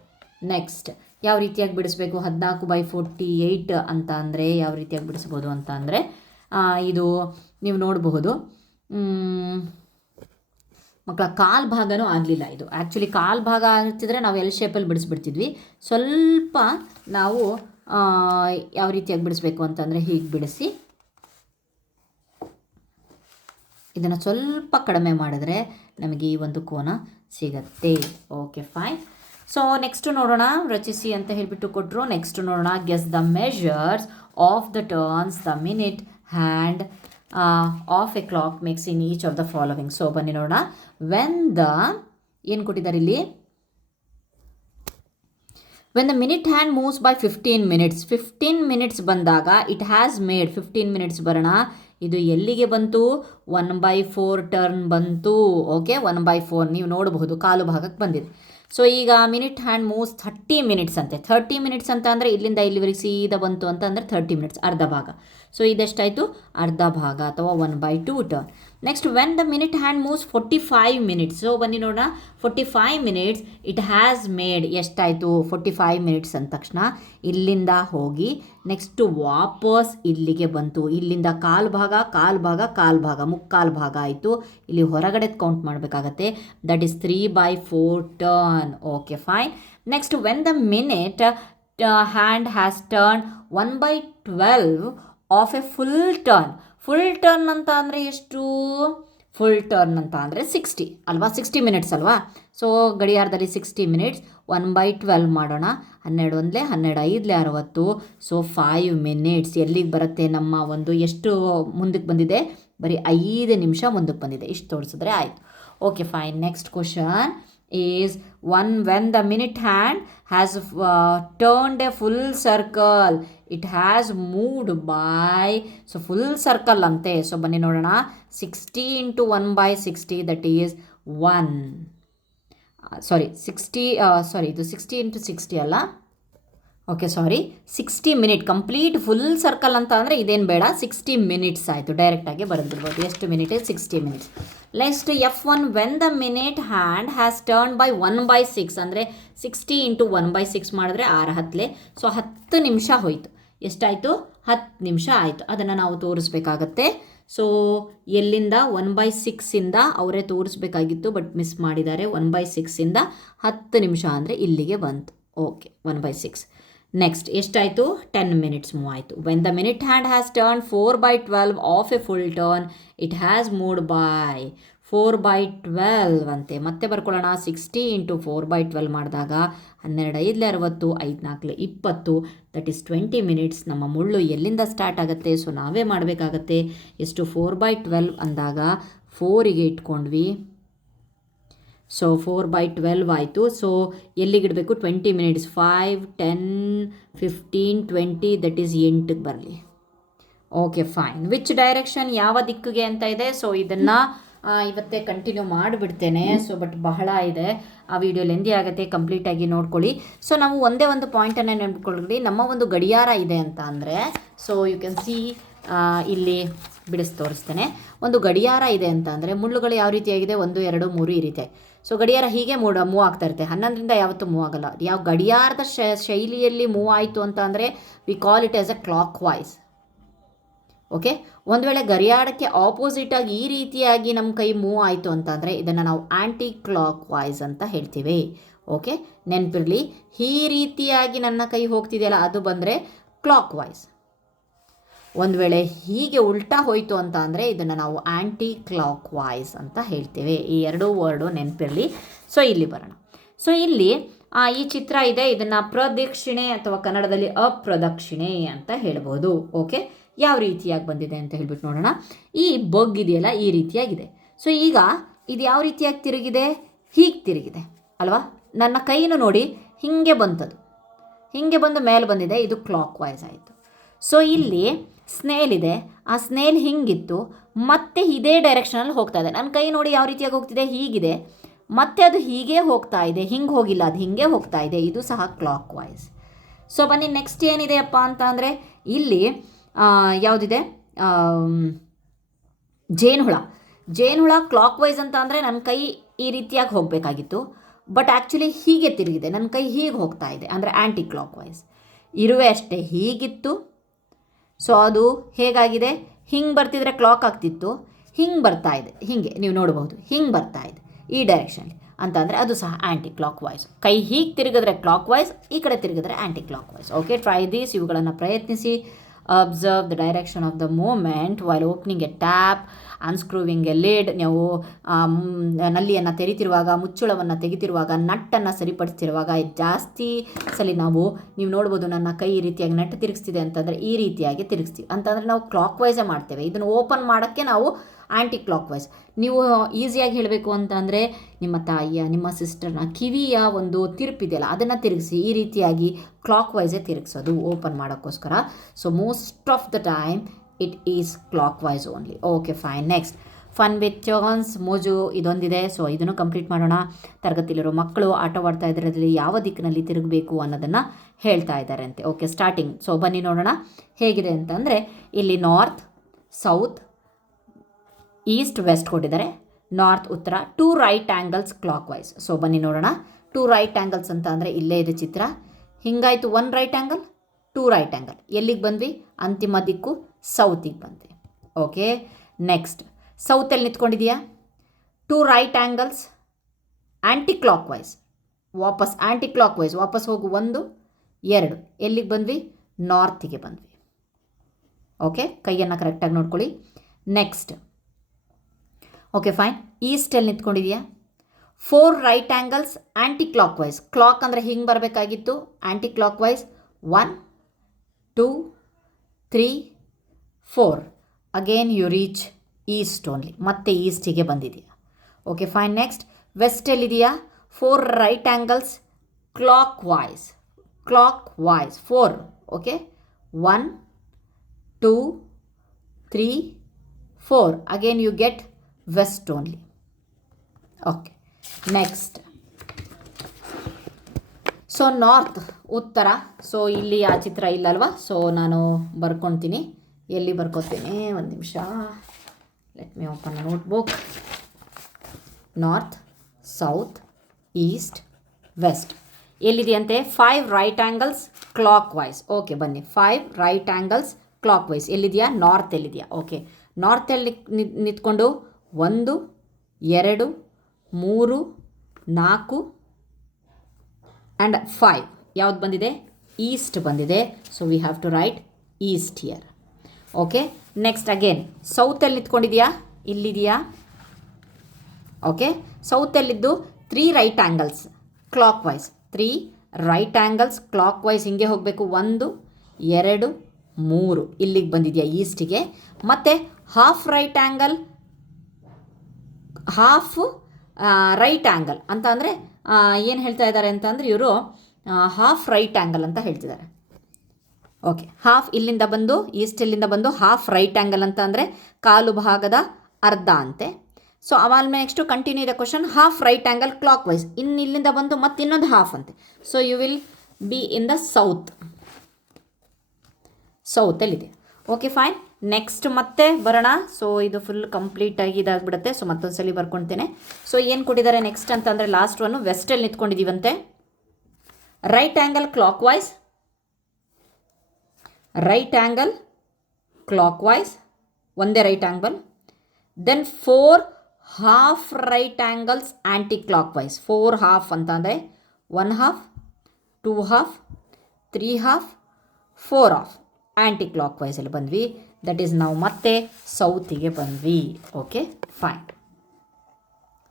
ನೆಕ್ಸ್ಟ್ ಯಾವ ರೀತಿಯಾಗಿ ಬಿಡಿಸ್ಬೇಕು? 14/48 ಅಂತ ಅಂದರೆ ಯಾವ ರೀತಿಯಾಗಿ ಬಿಡಿಸ್ಬೋದು ಅಂತ ಅಂದರೆ ಇದು ನೀವು ನೋಡಬಹುದು. ಮಕ್ಕಳ ಕಾಲು ಭಾಗನೂ ಆಗಲಿಲ್ಲ. ಇದು ಆ್ಯಕ್ಚುಲಿ ಕಾಲು ಭಾಗ ಆಗ್ತಿದ್ರೆ ನಾವು ಎಲ್ ಶೇಪಲ್ಲಿ ಬಿಡಿಸ್ಬಿಡ್ತಿದ್ವಿ. ಸ್ವಲ್ಪ ನಾವು ಯಾವ ರೀತಿಯಾಗಿ ಬಿಡಿಸ್ಬೇಕು ಅಂತಂದರೆ ಹೀಗೆ ಬಿಡಿಸಿ ಇದನ್ನು ಸ್ವಲ್ಪ ಕಡಿಮೆ ಮಾಡಿದ್ರೆ ನಮಗೆ ಈ ಒಂದು ಕೋನ ಸಿಗತ್ತೆ. Okay fine. ಸೊ ನೆಕ್ಸ್ಟ್ ನೋಡೋಣ, ರಚಿಸಿ ಅಂತ ಹೇಳಿಬಿಟ್ಟು ಕೊಟ್ಟರು. ನೆಕ್ಸ್ಟ್ ನೋಡೋಣ, guess the measures of the turns the minute hand of A clock makes in each of the following. So ಬನ್ನಿ ನೋಡೋಣ. ವೆನ್ ದ ಏನು ಕೊಟ್ಟಿದ್ದಾರೆ ಇಲ್ಲಿ? When the minute hand moves by 15 minutes. 15 minutes ಬಂದಾಗ ಇಟ್ ಹ್ಯಾಸ್ ಮೇಡ್ 15 minutes ಬರೋಣ. ಇದು ಎಲ್ಲಿಗೆ ಬಂತು? 1/4 ಟರ್ನ್ ಬಂತು. ಓಕೆ, 1/4 ನೀವು ನೋಡಬಹುದು ಕಾಲು ಭಾಗಕ್ಕೆ ಬಂದಿದೆ. ಸೊ ಈಗ ಮಿನಿಟ್ ಹ್ಯಾಂಡ್ ಮೂವ್ಸ್ 30 minutes ಅಂತೆ. 30 minutes ಅಂತ ಅಂದರೆ ಇಲ್ಲಿಂದ ಇಲ್ಲಿವರೆಗೆ ಸೀದಾ ಬಂತು ಅಂತ ಅಂದರೆ 30 minutes, ಅರ್ಧ ಭಾಗ. ಸೊ ಇದೆಷ್ಟಾಯಿತು? ಅರ್ಧ ಭಾಗ ಅಥವಾ 1/2 turn. Next when the minute hand moves 45 minutes. So ಬನ್ನಿ ನೋಡೋಣ, 45 minutes ಇಟ್ ಹ್ಯಾಸ್ ಮೇಡ್ ಎಷ್ಟಾಯಿತು? 45 minutes ಅಂದ ತಕ್ಷಣ ಇಲ್ಲಿಂದ ಹೋಗಿ ನೆಕ್ಸ್ಟು ವಾಪಸ್ ಇಲ್ಲಿಗೆ ಬಂತು. ಇಲ್ಲಿಂದ ಕಾಲು ಭಾಗ ಕಾಲು ಭಾಗ ಕಾಲು ಭಾಗ ಮುಕ್ಕಾಲು ಭಾಗ ಆಯಿತು. ಇಲ್ಲಿ ಹೊರಗಡೆ ಕೌಂಟ್ ಮಾಡಬೇಕಾಗತ್ತೆ. That is 3/4 turn. Okay fine. Next when the minute hand has turn 1/12 of A full turn. Full turn ಅಂತ ಅಂದರೆ ಎಷ್ಟು? ಫುಲ್ ಟರ್ನ್ ಅಂತ ಅಂದರೆ 60 ಅಲ್ವಾ? 60 minutes ಅಲ್ವಾ? So ಗಡಿಯಾರದಲ್ಲಿ 60 minutes. 1/12 ಮಾಡೋಣ. 12 1 12 5 60. ಸೊ 5 minutes ಎಲ್ಲಿಗೆ ಬರುತ್ತೆ? ನಮ್ಮ ಒಂದು ಎಷ್ಟು ಮುಂದಕ್ಕೆ ಬಂದಿದೆ? ಬರೀ 5 ನಿಮಿಷ ಮುಂದಕ್ಕೆ ಬಂದಿದೆ. ಇಷ್ಟು ತೋರಿಸಿದ್ರೆ ಆಯಿತು. Okay fine. Next question is when the minute hand has turned a full circle, it has moved by, so full circle ante. So ಬನ್ನಿ ನೋಡೋಣ, 60 into 1/60 that is 1. Sorry 60 ಇದು 60 into 60 ಅಲ್ಲ. Okay sorry, 60 minute complete full circle ಅಂತ ಅಂದರೆ ಇದೇನು ಬೇಡ, 60 minutes ಆಯಿತು. ಡೈರೆಕ್ಟಾಗಿ ಬರೆದ್ಬಿಡ್ಬೋದು. ಎಷ್ಟು minute? 60 minutes. Next F1 when the minute hand has turn by 1/6 ಅಂದರೆ 60 into 1/6 ಮಾಡಿದ್ರೆ 6 10. ಸೊ 10 ನಿಮಿಷ ಹೋಯಿತು. ಎಷ್ಟಾಯಿತು? 10 ನಿಮಿಷ ಆಯಿತು. ಅದನ್ನು ನಾವು ತೋರಿಸ್ಬೇಕಾಗತ್ತೆ. ಸೊ ಎಲ್ಲಿಂದ? 1/6ಇಂದ ಅವರೇ ತೋರಿಸ್ಬೇಕಾಗಿತ್ತು, ಬಟ್ ಮಿಸ್ ಮಾಡಿದ್ದಾರೆ. 1/6ಇಂದ 10 ನಿಮಿಷ ಅಂದರೆ ಇಲ್ಲಿಗೆ ಬಂತು. ಓಕೆ, 1/6. ನೆಕ್ಸ್ಟ್ ಎಷ್ಟಾಯಿತು? 10 minutes ಮೂವ್ ಆಯಿತು. When the minute hand has turn 4/12 of A full turn, it has moved by 4/12 ಅಂತೆ. ಮತ್ತೆ ಬರ್ಕೊಳ್ಳೋಣ. 60 × 4/12 ಮಾಡಿದಾಗ 12 5 60, 5 4 20, ದಟ್ ಈಸ್ 20 ಮಿನಿಟ್ಸ್. ನಮ್ಮ ಮುಳ್ಳು ಎಲ್ಲಿಂದ ಸ್ಟಾರ್ಟ್ ಆಗುತ್ತೆ? ಸೊ ನಾವೇ ಮಾಡಬೇಕಾಗತ್ತೆ. ಎಷ್ಟು? 4/12 ಅಂದಾಗ 4ಗೆ ಇಟ್ಕೊಂಡ್ವಿ. ಸೊ 4/12 ಆಯಿತು. ಸೊ ಎಲ್ಲಿಗಿಡಬೇಕು? 20 ಮಿನಿಟ್ಸ್. 5 10 15 20, ದಟ್ ಈಸ್ 8ಗೆ ಬರಲಿ. Okay fine. Which direction? ಯಾವ ದಿಕ್ಕಿಗೆ ಅಂತ ಇದೆ. ಸೊ ಇದನ್ನು ಇವತ್ತೇ ಕಂಟಿನ್ಯೂ ಮಾಡಿಬಿಡ್ತೇನೆ. ಸೊ ಬಟ್ ಬಹಳ ಇದೆ, ಆ ವಿಡಿಯೋ ಲೆಂದಿ ಆಗುತ್ತೆ, ಕಂಪ್ಲೀಟಾಗಿ ನೋಡ್ಕೊಳ್ಳಿ. ಸೊ ನಾವು ಒಂದೇ ಒಂದು ಪಾಯಿಂಟನ್ನು ನೆನ್ಪಿಟ್ಕೊಳ್ಳಿ. ನಮ್ಮ ಒಂದು ಗಡಿಯಾರ ಇದೆ ಅಂತ ಅಂದರೆ, ಸೊ ಯು ಕ್ಯಾನ್ ಸಿ ಇಲ್ಲಿ ಬಿಡಿಸಿ ತೋರಿಸ್ತೇನೆ. ಒಂದು ಗಡಿಯಾರ ಇದೆ ಅಂತ ಅಂದರೆ ಮುಳ್ಳುಗಳು ಯಾವ ರೀತಿಯಾಗಿದೆ? 1 2 3 ಈ ರೀತಿ. ಸೊ ಗಡಿಯಾರ ಹೀಗೆ ಮೂವ್ ಆಗ್ತಾ ಇರುತ್ತೆ. 11ರಿಂದ ಯಾವತ್ತೂ ಮೂವ್ ಆಗಲ್ಲ. ಯಾವ ಗಡಿಯಾರದ ಶೈಲಿಯಲ್ಲಿ ಮೂವ್ ಆಯಿತು ಅಂತ ಅಂದರೆ we call it as a clock wise. Okay, ಒಂದು ವೇಳೆ ಗಡಿಯಾರಕ್ಕೆ ಆಪೋಸಿಟಾಗಿ ಈ ರೀತಿಯಾಗಿ ನಮ್ಮ ಕೈ ಮೂವ್ ಆಯಿತು ಅಂತ ಅಂದರೆ ಇದನ್ನು ನಾವು ಆ್ಯಂಟಿ ಕ್ಲಾಕ್ ವೈಸ್ ಅಂತ ಹೇಳ್ತೀವಿ. ಓಕೆ, ನೆನಪಿರಲಿ. ಈ ರೀತಿಯಾಗಿ ನನ್ನ ಕೈ ಹೋಗ್ತಿದೆಯಲ್ಲ, ಅದು ಬಂದರೆ ಕ್ಲಾಕ್ ವೈಸ್. ಒಂದು ವೇಳೆ ಹೀಗೆ ಉಲ್ಟಾ ಹೋಯಿತು ಅಂತ ಅಂದರೆ ಇದನ್ನು ನಾವು ಆ್ಯಂಟಿ ಕ್ಲಾಕ್ ವೈಸ್ ಅಂತ ಹೇಳ್ತೇವೆ. ಈ ಎರಡೂ ವರ್ಡು ನೆನಪಿರಲಿ. ಸೊ ಇಲ್ಲಿ ಬರೋಣ. ಸೊ ಇಲ್ಲಿ ಈ ಚಿತ್ರ ಇದೆ. ಇದನ್ನು ಪ್ರದಕ್ಷಿಣೆ ಅಥವಾ ಕನ್ನಡದಲ್ಲಿ ಅಪ್ರದಕ್ಷಿಣೆ ಅಂತ ಹೇಳ್ಬೋದು. ಓಕೆ, ಯಾವ ರೀತಿಯಾಗಿ ಬಂದಿದೆ ಅಂತ ಹೇಳ್ಬಿಟ್ಟು ನೋಡೋಣ. ಈ ಬಗ್ ಇದೆಯಲ್ಲ, ಈ ರೀತಿಯಾಗಿದೆ. ಸೊ ಈಗ ಇದು ಯಾವ ರೀತಿಯಾಗಿ ತಿರುಗಿದೆ? ಹೀಗೆ ತಿರುಗಿದೆ ಅಲ್ವಾ? ನನ್ನ ಕೈಯನ್ನು ನೋಡಿ, ಹೀಗೆ ಬಂತದು, ಹೀಗೆ ಬಂದು ಮೇಲೆ ಬಂದಿದೆ. ಇದು ಕ್ಲಾಕ್ ವೈಸ್ ಆಯಿತು. ಸೊ ಇಲ್ಲಿ ಸ್ನೇಲ್ ಇದೆ. ಆ ಸ್ನೇಲ್ ಹಿಂಗಿತ್ತು, ಮತ್ತೆ ಇದೇ ಡೈರೆಕ್ಷನಲ್ಲಿ ಹೋಗ್ತಾ ಇದೆ. ನನ್ನ ಕೈ ನೋಡಿ ಯಾವ ರೀತಿಯಾಗಿ ಹೋಗ್ತಿದೆ? ಹೀಗಿದೆ, ಮತ್ತೆ ಅದು ಹೀಗೆ ಹೋಗ್ತಾ ಇದೆ. ಹಿಂಗೆ ಹೋಗಿಲ್ಲ, ಅದು ಹೀಗೆ ಹೋಗ್ತಾ ಇದೆ. ಇದು ಸಹ ಕ್ಲಾಕ್ ವೈಸ್. ಸೊ ಬನ್ನಿ, ನೆಕ್ಸ್ಟ್ ಏನಿದೆಯಪ್ಪ ಅಂತ ಅಂದರೆ ಇಲ್ಲಿ ಯಾವುದಿದೆ? ಜೇನುಹುಳ ಕ್ಲಾಕ್ ವೈಸ್ ಅಂತ ಅಂದರೆ ನನ್ನ ಕೈ ಈ ರೀತಿಯಾಗಿ ಹೋಗಬೇಕಾಗಿತ್ತು, ಬಟ್ ಆ್ಯಕ್ಚುಲಿ ಹೀಗೆ ತಿರುಗಿದೆ. ನನ್ನ ಕೈ ಹೀಗೆ ಹೋಗ್ತಾ ಇದೆ, ಅಂದರೆ ಆ್ಯಂಟಿ ಕ್ಲಾಕ್ ವೈಸ್. ಇರುವೆ ಅಷ್ಟೇ, ಹೀಗಿತ್ತು. ಸೊ ಅದು ಹೇಗಾಗಿದೆ? ಹಿಂಗೆ ಬರ್ತಿದ್ರೆ ಕ್ಲಾಕ್ ಆಗ್ತಿತ್ತು, ಹಿಂಗೆ ಬರ್ತಾ ಇದೆ, ಹೀಗೆ ನೀವು ನೋಡ್ಬೋದು, ಹಿಂಗೆ ಬರ್ತಾ ಇದೆ ಈ ಡೈರೆಕ್ಷನಲ್ಲಿ ಅಂತಂದರೆ ಅದು ಸಹ ಆ್ಯಂಟಿ ಕ್ಲಾಕ್ ವೈಸ್. ಕೈ ಹೀಗೆ ತಿರುಗಿದ್ರೆ ಕ್ಲಾಕ್ ವೈಸ್, ಈ ಕಡೆ ತಿರುಗಿದ್ರೆ ಆ್ಯಂಟಿ clock wise. Okay, try these. ಇವುಗಳನ್ನು ಪ್ರಯತ್ನಿಸಿ. Observe the direction of the movement while opening a tap, unscrewing a lid. ನೀವು ನಲ್ಲಿಯನ್ನು ತೆರಿತಿರುವಾಗ, ಮುಚ್ಚಳವನ್ನು ತೆಗಿತಿರುವಾಗ, ನಟ್ಟನ್ನು ಸರಿಪಡಿಸ್ತಿರುವಾಗ ಜಾಸ್ತಿ ಸಲ ನೀವು ನೋಡ್ಬೋದು ನನ್ನ ಕೈ ಈ ರೀತಿಯಾಗಿ ನಟ್ಟು ತಿರುಗಿಸ್ತಿದೆ ಅಂತಂದರೆ ಈ ರೀತಿಯಾಗಿ ತಿರುಗಿಸ್ತೀವಿ ಅಂತಂದರೆ ನಾವು ಕ್ಲಾಕ್ ವೈಸೇ ಮಾಡ್ತೇವೆ. ಇದನ್ನು ಓಪನ್ ಮಾಡೋಕ್ಕೆ ನಾವು ಆ್ಯಂಟಿ ಕ್ಲಾಕ್ ವೈಸ್. ನೀವು ಈಸಿಯಾಗಿ ಹೇಳಬೇಕು ಅಂತಂದರೆ ನಿಮ್ಮ ತಾಯಿಯ, ನಿಮ್ಮ ಸಿಸ್ಟರ್ನ ಕಿವಿಯ ಒಂದು ತಿರುಪಿದೆಯಲ್ಲ, ಅದನ್ನು ತಿರುಗಿಸಿ ಈ ರೀತಿಯಾಗಿ ಕ್ಲಾಕ್ ವೈಸೇ ತಿರುಗಿಸೋದು ಓಪನ್ ಮಾಡೋಕ್ಕೋಸ್ಕರ. So most of the time it is clockwise only. Okay fine. Next fun with turns, ಮೋಜು ಇದೊಂದಿದೆ. ಸೊ ಇದನ್ನು ಕಂಪ್ಲೀಟ್ ಮಾಡೋಣ. ತರಗತಿಲಿರೋ ಮಕ್ಕಳು ಆಟವಾಡ್ತಾ ಇದ್ರಲ್ಲಿ ಯಾವ ದಿಕ್ಕಿನಲ್ಲಿ ತಿರುಗಬೇಕು ಅನ್ನೋದನ್ನು ಹೇಳ್ತಾ ಇದ್ದಾರೆ ಅಂತೆ. Okay, starting. ಸೊ ಬನ್ನಿ ನೋಡೋಣ ಹೇಗಿದೆ ಅಂತಂದರೆ ಇಲ್ಲಿ ನಾರ್ತ್, ಸೌತ್, ಈಸ್ಟ್, ವೆಸ್ಟ್ ಕೊಟ್ಟಿದ್ದಾರೆ. ನಾರ್ತ್, ಉತ್ತರ. 2 right angles clockwise. So ಬನ್ನಿ ನೋಡೋಣ. 2 ರೈಟ್ ಆ್ಯಂಗಲ್ಸ್ ಅಂತ ಅಂದರೆ ಇಲ್ಲೇ ಇದೆ ಚಿತ್ರ. ಹಿಂಗಾಯಿತು 1 ರೈಟ್ ಆ್ಯಂಗಲ್, 2 ರೈಟ್ ಆ್ಯಂಗಲ್. ಎಲ್ಲಿಗೆ ಬಂದ್ವಿ? ಅಂತಿಮ ದಿಕ್ಕು ಸೌತಿಗೆ ಬಂದ್ವಿ. ಓಕೆ, ನೆಕ್ಸ್ಟ್ ಸೌತಲ್ಲಿ ನಿಂತ್ಕೊಂಡಿದೆಯಾ? 2 right angles anticlockwise. ವಾಪಸ್ ಆ್ಯಂಟಿ ಕ್ಲಾಕ್ ವೈಸ್ ವಾಪಸ್ ಹೋಗು. 1 2 ಎಲ್ಲಿಗೆ ಬಂದ್ವಿ? ನಾರ್ತಿಗೆ ಬಂದ್ವಿ. ಓಕೆ, ಕೈಯನ್ನು ಕರೆಕ್ಟಾಗಿ ನೋಡ್ಕೊಳ್ಳಿ. Next okay fine. ಈಸ್ಟಲ್ಲಿ ನಿಂತ್ಕೊಂಡಿದೆಯಾ? 4 right angles anticlockwise. Clock ಅಂದರೆ ಹಿಂಗೆ ಬರಬೇಕಾಗಿತ್ತು, anticlockwise. 1 2 3 4. Again you reach east only. ಮತ್ತೆ ಈಸ್ಟಿಗೆ ಬಂದಿದೆಯಾ? Okay fine. ನೆಕ್ಸ್ಟ್ ವೆಸ್ಟಲ್ಲಿದೆಯಾ? 4 right angles clock wise. 4. Okay, 1 2 3 4. Again you get west only. Okay, next so north, ಉತ್ತರ. So ಇಲ್ಲಿ ಆ ಚಿತ್ರ ಇಲ್ಲಲ್ವಾ? ಸೊ ನಾನು ಬರ್ಕೊತೀನಿ. ಎಲ್ಲಿ ಬರ್ಕೊತೀನಿ? ಒಂದು ನಿಮಿಷ. Let me open a notebook. North, south, east, west. ಎಲ್ಲಿದೆಯಂತೆ? 5 right angles clock wise. Okay ಬನ್ನಿ. 5 ರೈಟ್ ಆ್ಯಂಗಲ್ಸ್ ಕ್ಲಾಕ್ ವೈಸ್ ಎಲ್ಲಿದೆಯಾ? ನಾರ್ತ್ ಎಲ್ಲಿದೆಯಾ? ಓಕೆ, ನಾರ್ತಲ್ಲಿ ನಿಂತ್ಕೊಂಡು 1 2 3 4 ಆ್ಯಂಡ್ 5 ಯಾವ್ದು ಬಂದಿದೆ? ಈಸ್ಟ್ ಬಂದಿದೆ. So we have to write east here. Okay, next again ಸೌತಲ್ಲಿ ನಿಂತ್ಕೊಂಡಿದೆಯಾ? ಇಲ್ಲಿದೆಯಾ? ಓಕೆ, ಸೌತಲ್ಲಿದ್ದು 3 right angles clockwise, 3 right angles clockwise ಹಿಂಗೆ ಹೋಗಬೇಕು. 1 2 3 ಇಲ್ಲಿಗೆ ಬಂದಿದೆಯಾ ಈಸ್ಟಿಗೆ. ಮತ್ತು half right angle, half right angle ಅಂತ ಅಂದರೆ ಏನು ಹೇಳ್ತಾ ಇದ್ದಾರೆ ಅಂತ ಅಂದರೆ ಇವರು ಹಾಫ್ ರೈಟ್ ಆ್ಯಂಗಲ್ ಅಂತ ಹೇಳ್ತಿದ್ದಾರೆ. ಓಕೆ, ಹಾಫ್ ಇಲ್ಲಿಂದ ಬಂದು ಈಸ್ಟಲ್ಲಿಂದ ಬಂದು ಹಾಫ್ ರೈಟ್ ಆ್ಯಂಗಲ್ ಅಂತ ಅಂದರೆ ಕಾಲು ಭಾಗದ ಅರ್ಧ ಅಂತೆ. ಸೊ ಆಮೇಲೆ next continue the question, half right angle clockwise, ಇನ್ನು ಇಲ್ಲಿಂದ ಬಂದು ಮತ್ತೆ ಇನ್ನೊಂದು ಹಾಫ್ ಅಂತೆ. So you will be in the ಸೌತಲ್ಲಿದೆ. ಓಕೆ ಫೈನ್, ನೆಕ್ಸ್ಟ್ ಮತ್ತೆ ಬರೋಣ. ಸೊ ಇದು ಫುಲ್ ಕಂಪ್ಲೀಟಾಗಿ ಇದಾಗ್ಬಿಡುತ್ತೆ. ಸೊ ಮತ್ತೊಂದು ಸಲ ಬರ್ಕೊಳ್ತೇನೆ. ಸೊ ಏನು ಕೊಟ್ಟಿದ್ದಾರೆ ನೆಕ್ಸ್ಟ್ ಅಂತಂದರೆ ಲಾಸ್ಟ್ ಒನ್ನು ವೆಸ್ಟಲ್ಲಿ ನಿಂತ್ಕೊಂಡಿದ್ದೀವಂತೆ. Right angle clockwise, right angle clockwise, ಒಂದೇ right angle. Then 4 half right angles ಆ್ಯಂಟಿ ಕ್ಲಾಕ್ ವೈಸ್. 4 ಹಾಫ್ ಅಂತ ಅಂದರೆ 1 ಹಾಫ್, 2 ಹಾಫ್, 3 ಹಾಫ್, 4 ಹಾಫ್ ಆ್ಯಂಟಿ ಕ್ಲಾಕ್ ವೈಸಲ್ಲಿ ಬಂದ್ವಿ. ದಟ್ ಈಸ್ ನಾವು ಮತ್ತೆ ಸೌತಿಗೆ ಬಂದ್ವಿ. ಓಕೆ ಫೈನ್,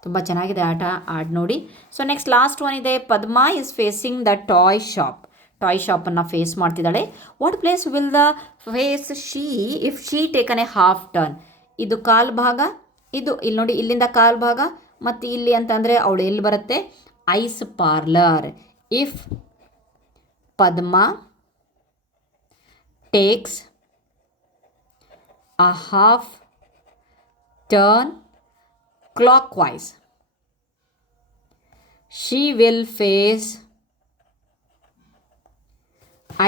ತುಂಬ ಚೆನ್ನಾಗಿದೆ ಆಟ, ಆಡಿ ನೋಡಿ. ಸೊ ನೆಕ್ಸ್ಟ್ ಲಾಸ್ಟ್ ಒನ್ ಇದೆ, Padma is facing the toy ಶಾಪನ್ನು ಫೇಸ್ ಮಾಡ್ತಿದ್ದಾಳೆ. What place will the face she if she taken a half turn. ಇದು ಕಾಲು ಭಾಗ, ಇದು ಇಲ್ಲಿ ನೋಡಿ ಇಲ್ಲಿಂದ ಕಾಲು ಭಾಗ, ಮತ್ತು ಇಲ್ಲಿ ಅಂತಂದರೆ ಅವಳು ಎಲ್ಲಿ ಬರುತ್ತೆ, ice parlour. If Padma takes a half turn clockwise, she will face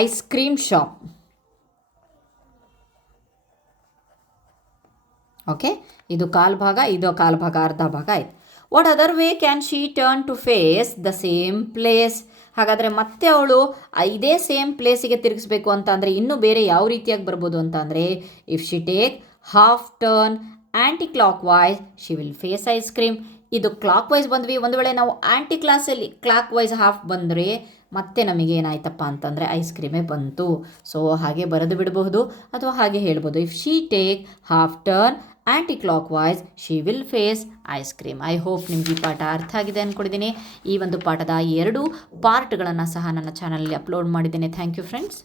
ice cream shop. Okay, ಇದು ಕಾಲು ಭಾಗ, ಇದು ಕಾಲು ಭಾಗ, ಅರ್ಧ ಭಾಗ ಆಯಿತು. What other way can she turn to face the same place. ಹಾಗಾದರೆ ಮತ್ತೆ ಅವಳು ಇದೇ ಸೇಮ್ ಪ್ಲೇಸಿಗೆ ತಿರುಗಿಸ್ಬೇಕು ಅಂತ ಅಂದರೆ ಇನ್ನೂ ಬೇರೆ ಯಾವ ರೀತಿಯಾಗಿ ಬರ್ಬೋದು ಅಂತ ಅಂದರೆ, if she take half turn anticlockwise she will face ice cream. ಇದು ಕ್ಲಾಕ್ ವೈಸ್ ಬಂದ್ವಿ. ಒಂದು ವೇಳೆ ನಾವು ಆ್ಯಂಟಿ ಕ್ಲಾಕ್ ವೈಸ್ ಹಾಫ್ ಬಂದರೆ ಮತ್ತೆ ನಮಗೆ ಏನಾಯ್ತಪ್ಪ ಅಂತಂದರೆ ಐಸ್ ಕ್ರೀಮೇ ಬಂತು. ಸೊ ಹಾಗೆ ಬರೆದು ಬಿಡಬಹುದು ಅಥವಾ ಹಾಗೆ ಹೇಳ್ಬೋದು, if she take half turn anticlockwise she will face ice cream. I hope ನಿಮ್ಗೆ ಈ ಪಾಠ ಅರ್ಥ ಆಗಿದೆ ಅಂದ್ಕೊಂಡಿದ್ದೀನಿ. ಈ ಒಂದು ಪಾಠದ 2 ಪಾರ್ಟ್ಗಳನ್ನು ಸಹ ನನ್ನ ಚಾನಲಲ್ಲಿ ಅಪ್ಲೋಡ್ ಮಾಡಿದ್ದೇನೆ. Thank you friends.